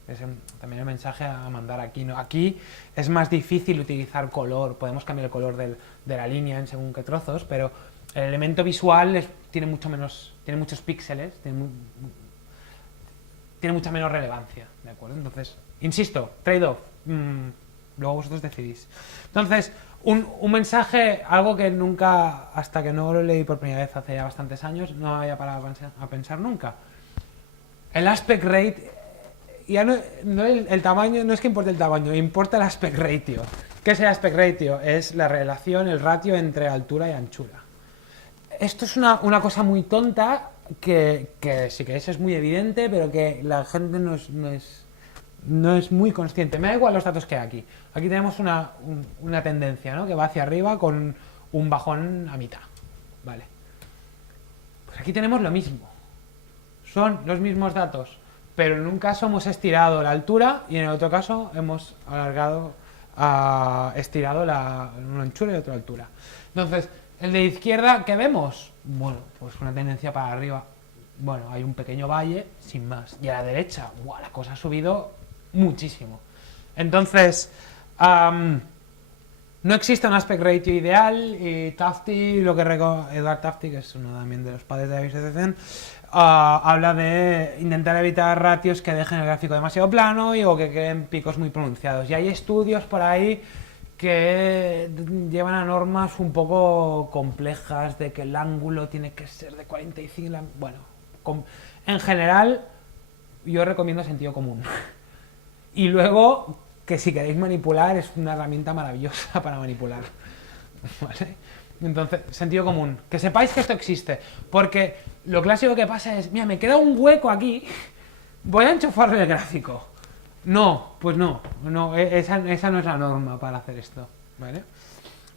Es también el mensaje a mandar aquí, ¿no? Aquí es más difícil utilizar color, podemos cambiar el color de la línea en según qué trozos, pero el elemento visual tiene muchos píxeles, tiene mucha menos relevancia, ¿de acuerdo? Entonces, insisto, trade-off, luego vosotros decidís. Entonces, un mensaje, algo que nunca, hasta que no lo leí por primera vez hace ya bastantes años, no había parado a pensar nunca. El aspect rate, ya no el tamaño, no es que importe el tamaño, importa el aspect ratio. ¿Qué es el aspect ratio? Es la relación, el ratio entre altura y anchura. Esto es una cosa muy tonta que si queréis es muy evidente, pero que la gente no es muy consciente. Me da igual los datos que hay aquí. Aquí tenemos una tendencia, ¿no? Que va hacia arriba con un bajón a mitad. Vale. Pues aquí tenemos lo mismo. Son los mismos datos, pero en un caso hemos estirado la altura y en el otro caso hemos estirado una anchura y otra altura. Entonces, el de izquierda, ¿qué vemos? Bueno, pues una tendencia para arriba. Bueno, hay un pequeño valle, sin más. Y a la derecha, ¡buah!, la cosa ha subido muchísimo. Entonces, No existe un aspect ratio ideal y Tufte, Edward Tufte, que es uno también de los padres de la visualización, habla de intentar evitar ratios que dejen el gráfico demasiado plano o que creen picos muy pronunciados. Y hay estudios por ahí que llevan a normas un poco complejas de que el ángulo tiene que ser de 45. Bueno, en general yo recomiendo sentido común. Y luego, que si queréis manipular, es una herramienta maravillosa para manipular. ¿Vale? Entonces, sentido común. Que sepáis que esto existe. Porque lo clásico que pasa es, mira, me queda un hueco aquí, voy a enchufarle el gráfico. No, pues no, esa no es la norma para hacer esto. ¿Vale?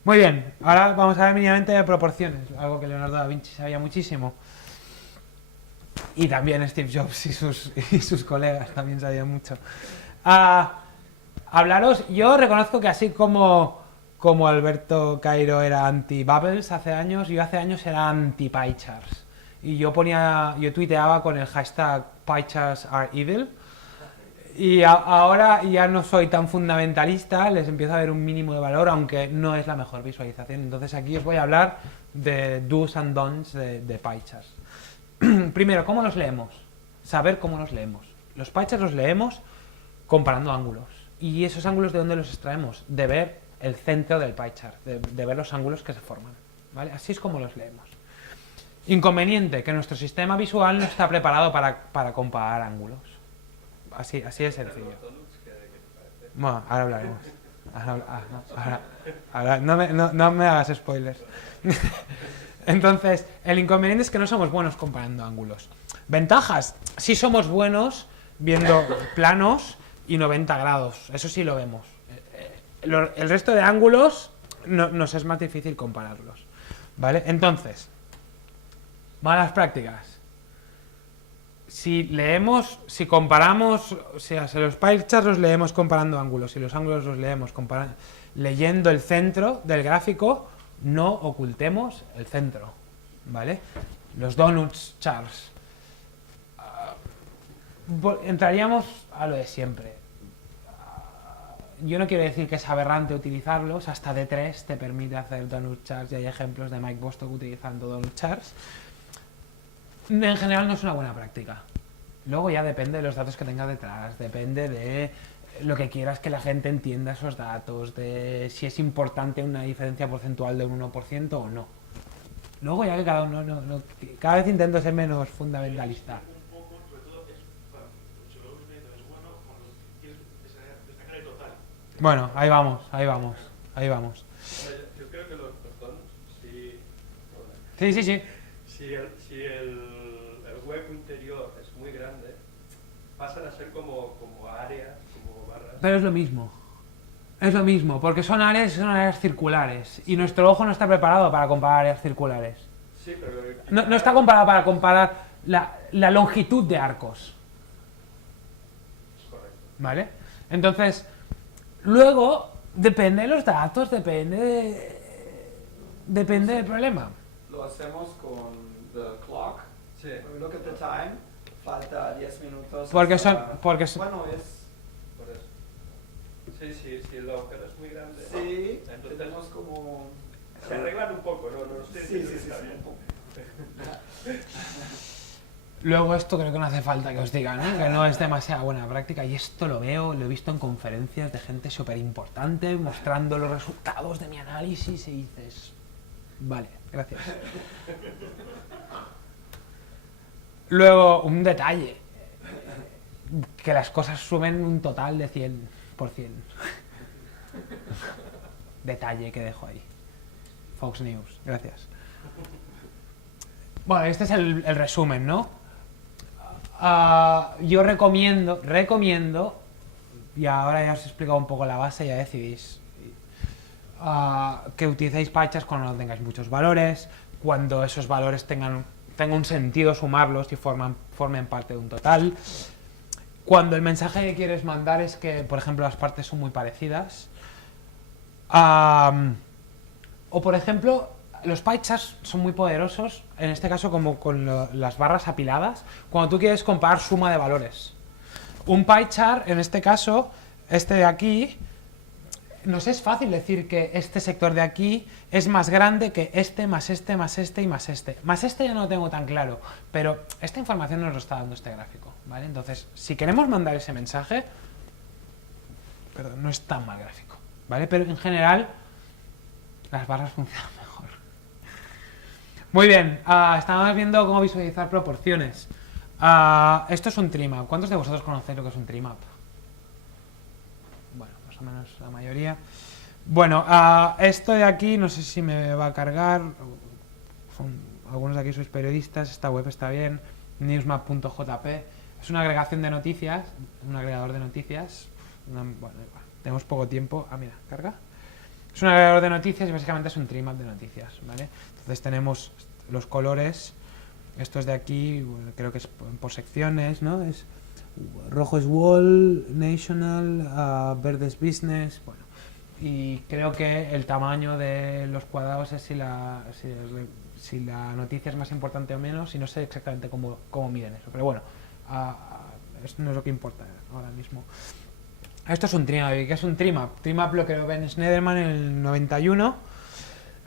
Muy bien, ahora vamos a ver mínimamente de proporciones, algo que Leonardo da Vinci sabía muchísimo. Y también Steve Jobs y sus colegas también sabían mucho. Hablaros, yo reconozco que así como Alberto Cairo era anti-bubbles hace años, yo hace años era anti-pie-charts. Y yo tuiteaba con el hashtag pie-charts are evil. Y ahora ya no soy tan fundamentalista, les empiezo a ver un mínimo de valor, aunque no es la mejor visualización. Entonces aquí os voy a hablar de do's and don'ts de pie charts. Primero, ¿cómo los leemos? Saber cómo los leemos. Los pie charts los leemos comparando ángulos. ¿Y esos ángulos de dónde los extraemos? De ver el centro del pie chart, de ver los ángulos que se forman. ¿Vale? Así es como los leemos. Inconveniente, que nuestro sistema visual no está preparado para comparar ángulos. Así de sencillo. Bueno, ahora hablaremos. Ahora, no me hagas spoilers. Entonces, el inconveniente es que no somos buenos comparando ángulos. Ventajas, sí somos buenos viendo planos y 90 grados. Eso sí lo vemos. El resto de ángulos nos es más difícil compararlos. ¿Vale? Entonces, malas prácticas. Si comparamos, o sea, si los pie charts los leemos comparando ángulos y los ángulos los leemos leyendo el centro del gráfico, no ocultemos el centro, ¿vale? Los donuts charts. Entraríamos a lo de siempre. Yo no quiero decir que es aberrante utilizarlos, hasta D3 te permite hacer donut charts y hay ejemplos de Mike Bostock utilizando donut charts. En general no es una buena práctica. Luego ya depende de los datos que tengas detrás, depende de lo que quieras que la gente entienda esos datos, de si es importante una diferencia porcentual de un 1% o no. Luego ya que cada vez intento ser menos fundamentalista. Un poco, sobre todo, si lo ves es bueno cuando quieres destacar el total. Bueno, ahí vamos. Yo creo que los donuts, sí. Sí. Si el hueco interior es muy grande, pasan a ser como áreas, como barras. Pero es lo mismo, porque son áreas circulares y nuestro ojo no está preparado para comparar áreas circulares. Sí, pero No está preparado para comparar la longitud de arcos. es correcto. ¿Vale? Entonces, luego, depende de los datos, depende del problema. Lo hacemos con the clock. Sí. When we look at the time, falta 10 minutos. Porque hasta- son... Bueno, es... Por eso. Sí, si el agujero es muy grande, Sí, entonces tenemos como... se arreglan un poco, ¿no? No estoy Sí, diciendo sí, que sí, está sí, bien. un poco. Luego esto creo que no hace falta que os digan, ¿eh? Que no es demasiada buena práctica y esto lo he visto en conferencias de gente súper importante mostrando los resultados de mi análisis y dices, vale, gracias. Luego, un detalle, que las cosas suben un total de 100%. Detalle que dejo ahí. Fox News, gracias. Bueno, este es el resumen, ¿no? Yo recomiendo, y ahora ya os he explicado un poco la base, ya decidís, que utilicéis pie charts cuando no tengáis muchos valores, cuando esos valores tengan un sentido sumarlos y formen parte de un total, cuando el mensaje que quieres mandar es que, por ejemplo, las partes son muy parecidas, o por ejemplo, los pie charts son muy poderosos, en este caso como con las barras apiladas, cuando tú quieres comparar suma de valores. Un pie chart, en este caso, este de aquí, nos es fácil decir que este sector de aquí es más grande que este, más este, más este y más este. Más este ya no lo tengo tan claro, pero esta información nos lo está dando este gráfico, ¿vale? Entonces, si queremos mandar ese mensaje, perdón, no es tan mal gráfico, ¿vale? Pero en general, las barras funcionan mejor. Muy bien, estábamos viendo cómo visualizar proporciones. Esto es un trimap. ¿Cuántos de vosotros conocéis lo que es un trimap? Bueno, más o menos la mayoría. Bueno, esto de aquí, no sé si me va a cargar. Algunos de aquí sois periodistas, esta web está bien. Newsmap.jp. Es una agregación de noticias, un agregador de noticias. Bueno, tenemos poco tiempo. Mira, carga. Es un agregador de noticias y básicamente es un trimap de noticias, ¿vale? Entonces tenemos los colores. Estos de aquí, bueno, creo que es por secciones, ¿no? Es rojo es Wall, National, verde es Business, bueno. Y creo que el tamaño de los cuadrados es si la noticia es más importante o menos, y no sé exactamente cómo miden eso. Pero bueno, eso no es lo que importa ahora mismo. Esto es un trimap. ¿Qué es un trimap? Trimap lo creó Ben Shneiderman en el 91.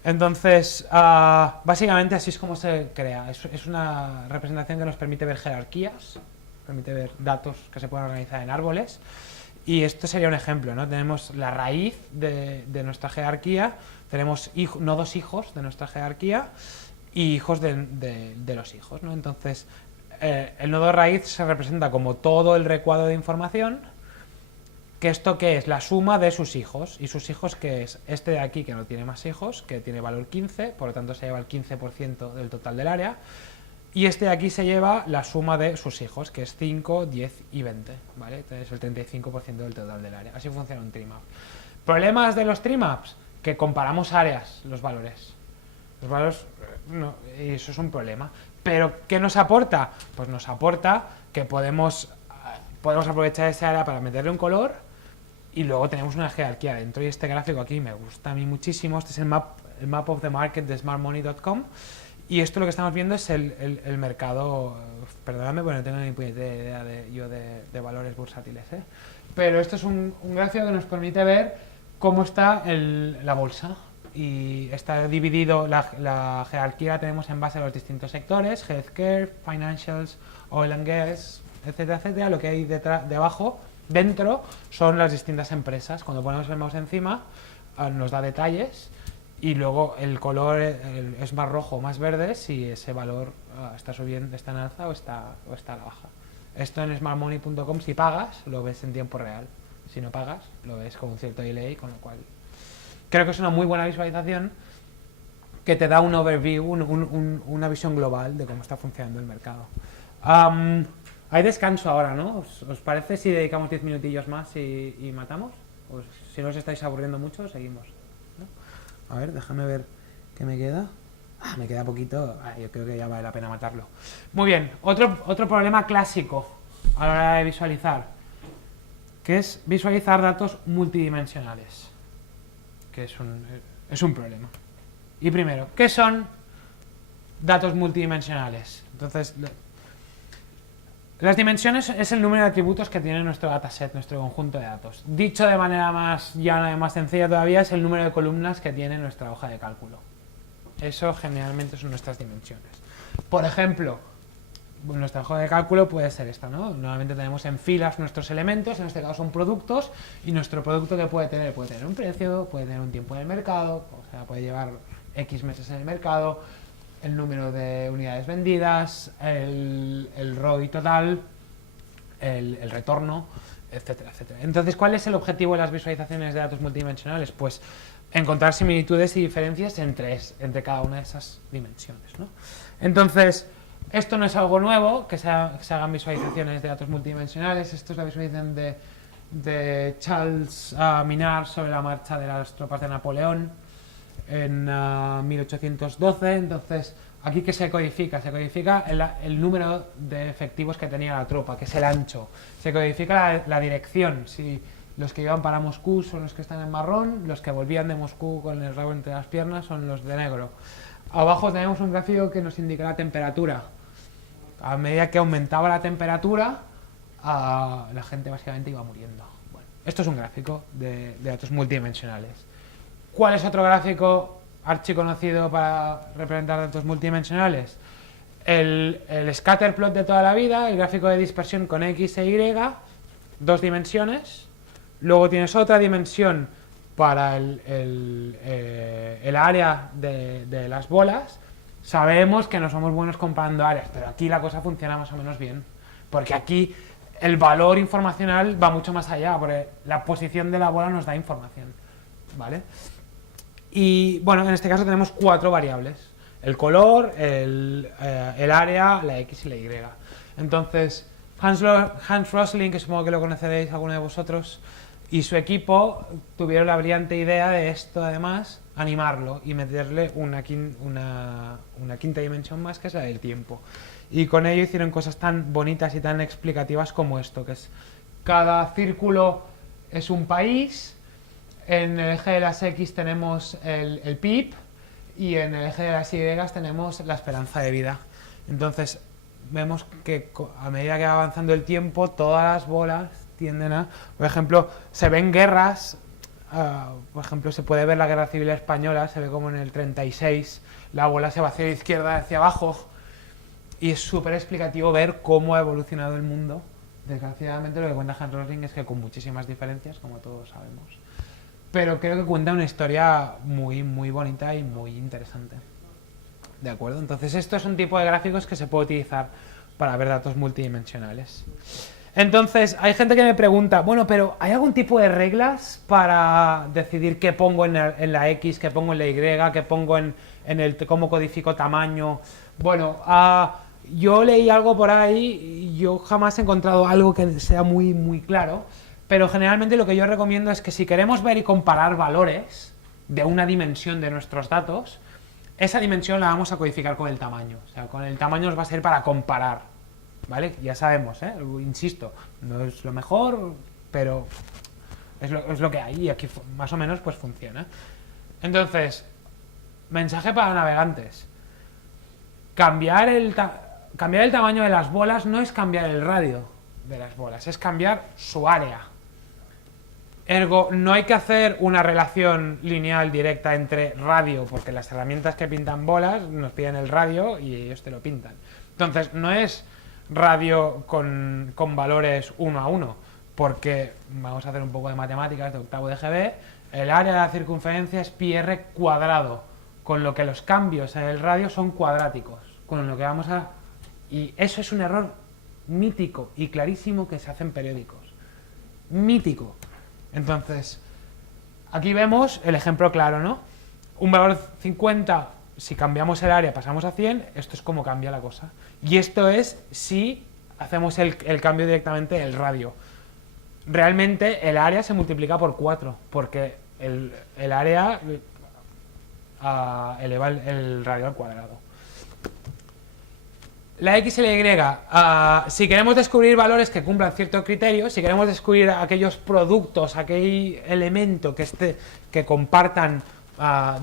Entonces, básicamente así es como se crea. Es una representación que nos permite ver jerarquías, permite ver datos que se pueden organizar en árboles. Y esto sería un ejemplo, ¿no? Tenemos la raíz de nuestra jerarquía, tenemos nodos hijos de nuestra jerarquía y hijos de los hijos, ¿no? Entonces, el nodo raíz se representa como todo el recuadro de información, que esto que es la suma de sus hijos, y sus hijos que es este de aquí que no tiene más hijos, que tiene valor 15, por lo tanto se lleva el 15% del total del área, y este de aquí se lleva la suma de sus hijos, que es 5, 10 y 20, ¿vale? Entonces el 35% del total del área. Así funciona un trimap. ¿Problemas de los trimaps? Que comparamos áreas, los valores. Los valores, no, y eso es un problema. ¿Pero qué nos aporta? Pues nos aporta que podemos aprovechar esa área para meterle un color, y luego tenemos una jerarquía dentro. Y este gráfico aquí me gusta a mí muchísimo. Este es el map of the market de smartmoney.com. Y esto lo que estamos viendo es el mercado. Perdóname, bueno, no tengo ni idea de valores bursátiles, ¿eh? Pero esto es un gráfico que nos permite ver cómo está la bolsa. Y está dividido, la jerarquía la tenemos en base a los distintos sectores: healthcare, financials, oil and gas, etcétera, etcétera. Lo que hay debajo, dentro, son las distintas empresas. Cuando ponemos el mouse encima, nos da detalles. Y luego el color es más rojo o más verde si ese valor está subiendo, está en alza o está a la baja. Esto en smartmoney.com, si pagas, lo ves en tiempo real. Si no pagas, lo ves con un cierto delay, con lo cual creo que es una muy buena visualización que te da un overview, una visión global de cómo está funcionando el mercado. Hay descanso ahora, ¿no? ¿Os parece si dedicamos 10 minutillos más y matamos? O si no os estáis aburriendo mucho, seguimos. A ver, déjame ver qué me queda. Me queda poquito. Yo creo que ya vale la pena matarlo. Muy bien, otro problema clásico a la hora de visualizar, que es visualizar datos multidimensionales, que es un problema. Y primero, ¿qué son datos multidimensionales? Entonces, las dimensiones es el número de atributos que tiene nuestro dataset, nuestro conjunto de datos. Dicho de manera más llana y más sencilla todavía, es el número de columnas que tiene nuestra hoja de cálculo. Eso generalmente son nuestras dimensiones. Por ejemplo, nuestra hoja de cálculo puede ser esta, ¿no? Normalmente tenemos en filas nuestros elementos, en este caso son productos, y nuestro producto que puede tener un precio, puede tener un tiempo en el mercado, o sea, puede llevar X meses en el mercado, el número de unidades vendidas, el ROI total, el retorno, etcétera, etcétera. Entonces, ¿cuál es el objetivo de las visualizaciones de datos multidimensionales? Pues encontrar similitudes y diferencias entre cada una de esas dimensiones, ¿no? Entonces, esto no es algo nuevo, que se hagan visualizaciones de datos multidimensionales. Esto es la visualización de Charles Minard sobre la marcha de las tropas de Napoleón en 1812. Entonces, aquí ¿qué se codifica? Se codifica el número de efectivos que tenía la tropa, que es el ancho. Se codifica la dirección, si los que iban para Moscú son los que están en marrón, los que volvían de Moscú con el rabo entre las piernas son los de negro. Abajo tenemos un gráfico que nos indica la temperatura. A medida que aumentaba la temperatura, la gente básicamente iba muriendo. Bueno, Esto es un gráfico de datos multidimensionales. ¿Cuál es otro gráfico archiconocido para representar datos multidimensionales? El scatter plot de toda la vida, el gráfico de dispersión con X e Y, 2 dimensiones. Luego tienes otra dimensión para el área de las bolas. Sabemos que no somos buenos comparando áreas, pero aquí la cosa funciona más o menos bien. Porque aquí el valor informacional va mucho más allá, porque la posición de la bola nos da información, ¿vale? Y bueno, en este caso tenemos 4 variables: el color, el área, la X y la Y. Entonces, Hans Rosling, que supongo que lo conoceréis alguno de vosotros, y su equipo tuvieron la brillante idea de esto, además, animarlo y meterle una quinta dimensión más, que es la del tiempo. Y con ello hicieron cosas tan bonitas y tan explicativas como esto, que es cada círculo es un país, en el eje de las X tenemos el PIB y en el eje de las Y tenemos la esperanza de vida. Entonces vemos que a medida que va avanzando el tiempo, todas las bolas tienden a... Por ejemplo, se ven guerras, por ejemplo, se puede ver la Guerra Civil Española, se ve como en el 36 la bola se va hacia la izquierda, hacia abajo, y es súper explicativo ver cómo ha evolucionado el mundo. Desgraciadamente lo que cuenta Hans Rosling es que con muchísimas diferencias, como todos sabemos. Pero creo que cuenta una historia muy, muy bonita y muy interesante. ¿De acuerdo? Entonces esto es un tipo de gráficos que se puede utilizar para ver datos multidimensionales. Entonces, hay gente que me pregunta, bueno, pero ¿hay algún tipo de reglas para decidir qué pongo en la X, qué pongo en la Y, qué pongo en cómo codifico tamaño? Bueno, yo leí algo por ahí y yo jamás he encontrado algo que sea muy, muy claro, pero generalmente lo que yo recomiendo es que si queremos ver y comparar valores de una dimensión de nuestros datos, esa dimensión la vamos a codificar con el tamaño. O sea, con el tamaño nos va a servir para comparar. ¿Vale? Ya sabemos, insisto, no es lo mejor, pero es lo que hay y aquí más o menos pues funciona. Entonces, mensaje para navegantes. Cambiar el tamaño de las bolas no es cambiar el radio de las bolas, es cambiar su área. Ergo, no hay que hacer una relación lineal directa entre radio, porque las herramientas que pintan bolas nos piden el radio y ellos te lo pintan. Entonces, no es radio con valores 1 a 1, porque vamos a hacer un poco de matemáticas de octavo de GB, el área de la circunferencia es pi r cuadrado, con lo que los cambios en el radio son cuadráticos, con lo que vamos a... Y eso es un error mítico y clarísimo que se hace en periódicos. Mítico. Entonces, aquí vemos el ejemplo claro, ¿no? Un valor 50, si cambiamos el área pasamos a 100, esto es como cambia la cosa. Y esto es si hacemos el cambio directamente del radio. Realmente el área se multiplica por 4, porque el área eleva el radio al cuadrado. La X y la Y, si queremos descubrir valores que cumplan cierto criterio, si queremos descubrir aquellos productos, aquel elemento que compartan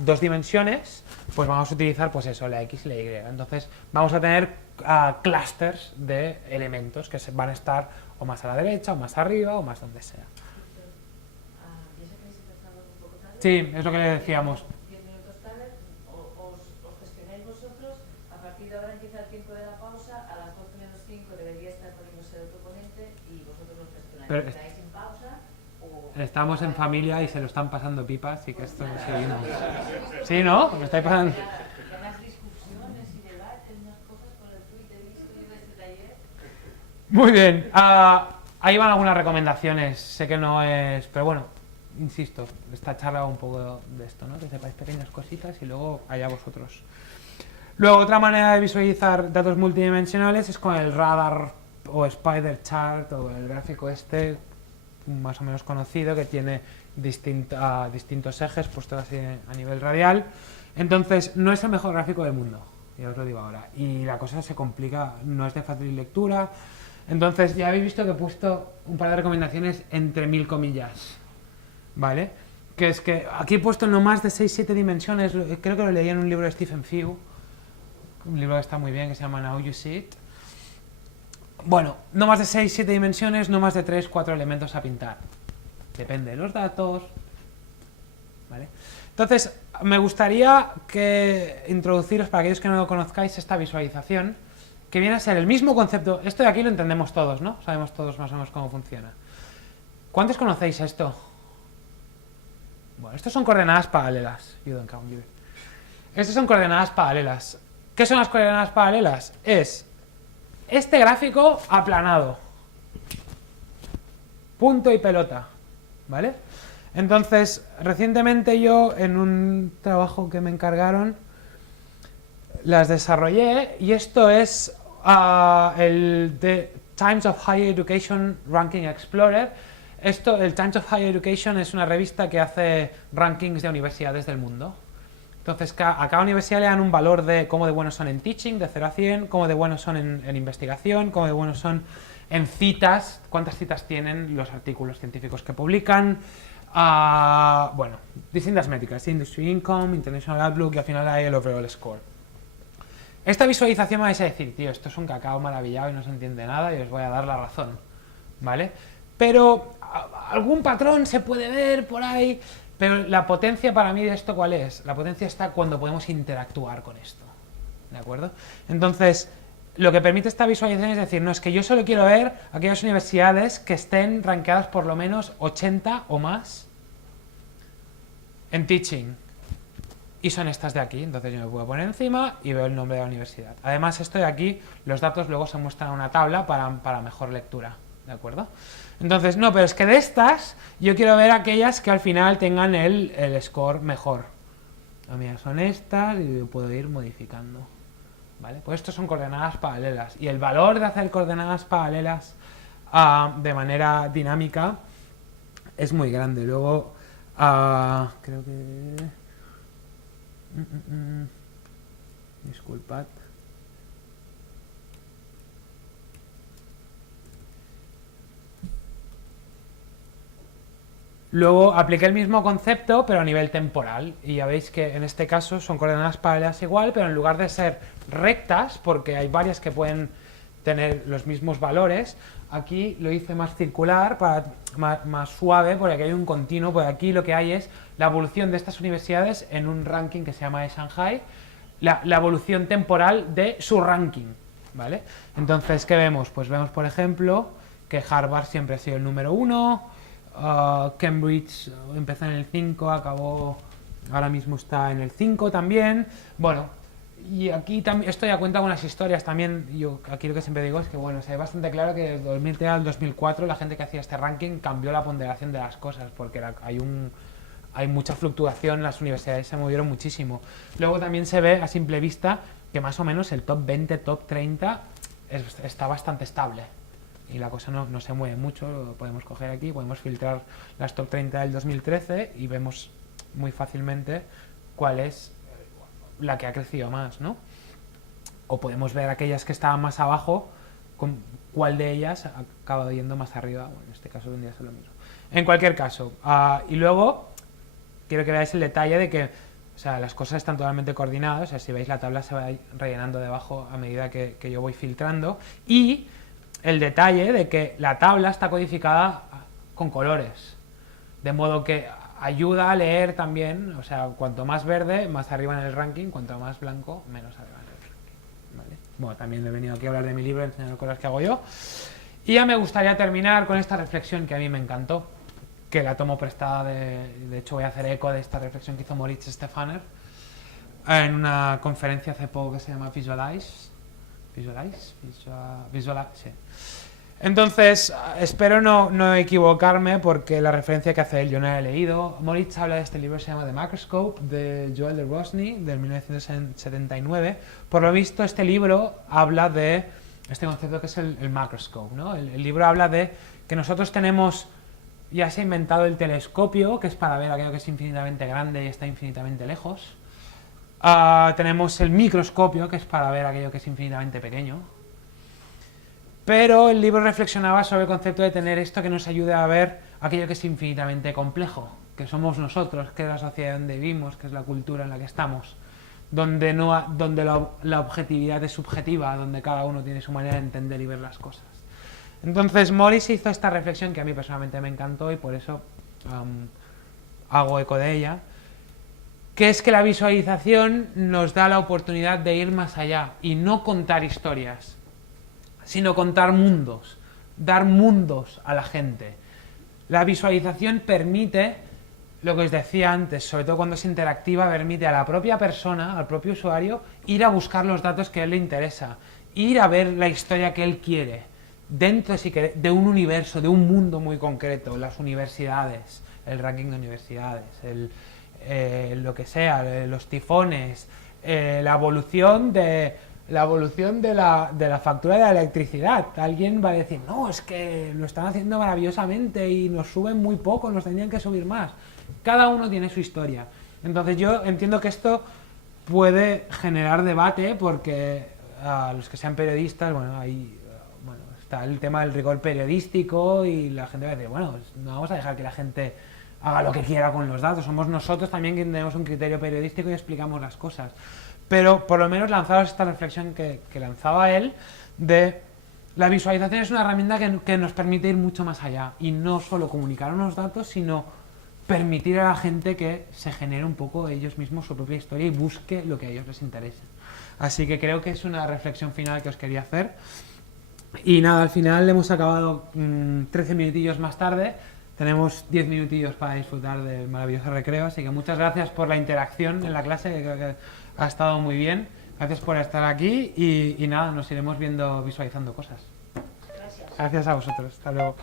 2 dimensiones, pues vamos a utilizar pues eso, la X y la Y. Entonces vamos a tener clusters de elementos que van a estar o más a la derecha, o más arriba, o más donde sea. Sí, es lo que le decíamos. 10 minutos tarde, os gestionáis vosotros, a partir de ahora empieza el tiempo de la pausa, a las 12 menos 5 debería estar poniéndose el otro ponente y vosotros los gestionáis. Pero ¿Estáis en pausa? Estamos en familia y se lo están pasando pipas, así que esto seguimos. ¿Sí, no? ¿Me estáis pasando? Además, discusiones y debates, unas cosas con el Twitter, he visto yo de este taller. Muy bien, ahí van algunas recomendaciones, sé que no es, pero bueno, insisto, esta charla va un poco de esto, ¿no? Que sepáis pequeñas cositas y luego allá vosotros. Luego, otra manera de visualizar datos multidimensionales es con el radar o spider chart o el gráfico este, más o menos conocido, que tiene distintos ejes puestos así a nivel radial. Entonces, no es el mejor gráfico del mundo, ya os lo digo ahora, y la cosa se complica, no es de fácil lectura. Entonces, ya habéis visto que he puesto un par de recomendaciones entre 1000 comillas, ¿vale? Que es que aquí he puesto no más de 6-7 dimensiones, creo que lo leí en un libro de Stephen Few, un libro que está muy bien, que se llama Now You See It. Bueno, no más de 6-7 dimensiones, no más de 3-4 elementos a pintar. depende de los datos, ¿vale? Entonces, me gustaría introduciros, para aquellos que no lo conozcáis, esta visualización, que viene a ser el mismo concepto. Esto de aquí lo entendemos todos, ¿no? Sabemos todos más o menos cómo funciona. ¿Cuántos conocéis esto? Bueno, estos son coordenadas paralelas. Estas son coordenadas paralelas. ¿Qué son las coordenadas paralelas? Es este gráfico aplanado. Punto y pelota. ¿Vale? Entonces, recientemente yo, en un trabajo que me encargaron, las desarrollé, y esto es el The Times of Higher Education Ranking Explorer. El Times of Higher Education es una revista que hace rankings de universidades del mundo. Entonces, a cada universidad le dan un valor de cómo de buenos son en teaching, de 0 a 100, cómo de buenos son en investigación, cómo de buenos son en citas, cuántas citas tienen los artículos científicos que publican, bueno, distintas métricas, Industry Income, International Outlook, y al final hay el Overall Score. Esta visualización me vais a decir, tío, esto es un cacao maravillado y no se entiende nada, y os voy a dar la razón, ¿vale? Pero algún patrón se puede ver por ahí, pero la potencia para mí de esto, ¿cuál es? La potencia está cuando podemos interactuar con esto, ¿de acuerdo? Entonces, lo que permite esta visualización es decir, no, es que yo solo quiero ver aquellas universidades que estén rankeadas por lo menos 80 o más en teaching. Y son estas de aquí, entonces yo me puedo poner encima y veo el nombre de la universidad. Además, esto de aquí, los datos luego se muestran en una tabla para mejor lectura, ¿de acuerdo? Entonces, no, pero es que de estas, yo quiero ver aquellas que al final tengan el score mejor. Mira, son estas y puedo ir modificando, ¿vale? Pues estos son coordenadas paralelas. Y el valor de hacer coordenadas paralelas de manera dinámica es muy grande. Luego, creo que... disculpad. Luego apliqué el mismo concepto, pero a nivel temporal. Y ya veis que en este caso son coordenadas paralelas igual, pero en lugar de ser rectas, porque hay varias que pueden tener los mismos valores, aquí lo hice más circular, más suave, porque aquí hay un continuo. Por aquí lo que hay es la evolución de estas universidades en un ranking que se llama de Shanghai, la evolución temporal de su ranking, ¿vale? Entonces, ¿qué vemos? Pues vemos, por ejemplo, que Harvard siempre ha sido el número 1, Cambridge empezó en el 5, acabó, ahora mismo está en el 5 también. Bueno, y aquí también esto ya cuenta unas historias también. Yo aquí lo que siempre digo es que, bueno, se ve bastante claro que desde 2003 al 2004 la gente que hacía este ranking cambió la ponderación de las cosas, porque hay mucha fluctuación, las universidades se movieron muchísimo. Luego también se ve a simple vista que más o menos el top 20, top 30 está bastante estable. Y la cosa no se mueve mucho. Lo podemos coger aquí, podemos filtrar las top 30 del 2013 y vemos muy fácilmente cuál es la que ha crecido más, ¿no? O podemos ver aquellas que estaban más abajo, con cuál de ellas ha acabado yendo más arriba. Bueno, en este caso vendría a ser lo mismo. En cualquier caso, y luego quiero que veáis el detalle de que, o sea, las cosas están totalmente coordinadas. O sea, si veis, la tabla se va rellenando debajo a medida que yo voy filtrando, y el detalle de que la tabla está codificada con colores, de modo que ayuda a leer también. O sea, cuanto más verde, más arriba en el ranking; cuanto más blanco, menos arriba en el ranking, ¿vale? Bueno, también he venido aquí a hablar de mi libro, enseñando cosas que hago yo. Y ya me gustaría terminar con esta reflexión que a mí me encantó, que la tomo prestada de hecho voy a hacer eco de esta reflexión que hizo Moritz Stefaner en una conferencia hace poco que se llama Visualize, sí. Entonces, espero no equivocarme, porque la referencia que hace él yo no la he leído. Moritz habla de este libro, se llama The Macroscope, de Joel de Rosny, del 1979. Por lo visto, este libro habla de este concepto que es el macroscope, ¿no? El libro habla de que nosotros tenemos, ya se ha inventado el telescopio, que es para ver aquello que es infinitamente grande y está infinitamente lejos. Tenemos el microscopio, que es para ver aquello que es infinitamente pequeño. Pero el libro reflexionaba sobre el concepto de tener esto que nos ayude a ver aquello que es infinitamente complejo, que somos nosotros, que es la sociedad donde vivimos, que es la cultura en la que estamos, donde la objetividad es subjetiva, donde cada uno tiene su manera de entender y ver las cosas. Entonces Morris hizo esta reflexión que a mí personalmente me encantó, y por eso hago eco de ella, que es que la visualización nos da la oportunidad de ir más allá y no contar historias, sino contar mundos, dar mundos a la gente. La visualización permite, lo que os decía antes, sobre todo cuando es interactiva, permite a la propia persona, al propio usuario, ir a buscar los datos que a él le interesa, ir a ver la historia que él quiere, dentro de un universo, de un mundo muy concreto, las universidades, el ranking de universidades, lo que sea, los tifones, la evolución de la factura de la electricidad. Alguien va a decir, no, es que lo están haciendo maravillosamente y nos suben muy poco, nos tendrían que subir más. Cada uno tiene su historia. Entonces yo entiendo que esto puede generar debate porque a los que sean periodistas, está el tema del rigor periodístico y la gente va a decir, bueno, no vamos a dejar que la gente haga lo que quiera con los datos, somos nosotros también quienes tenemos un criterio periodístico y explicamos las cosas. Pero por lo menos lanzaros esta reflexión que lanzaba él, de la visualización es una herramienta que nos permite ir mucho más allá y no solo comunicar unos datos, sino permitir a la gente que se genere un poco ellos mismos su propia historia y busque lo que a ellos les interesa. Así que creo que es una reflexión final que os quería hacer. Y nada, al final hemos acabado 13 minutillos más tarde. Tenemos 10 minutillos para disfrutar del maravilloso recreo, así que muchas gracias por la interacción en la clase, que creo que ha estado muy bien. Gracias por estar aquí y nada, nos iremos viendo, visualizando cosas. Gracias. Gracias a vosotros. Hasta luego.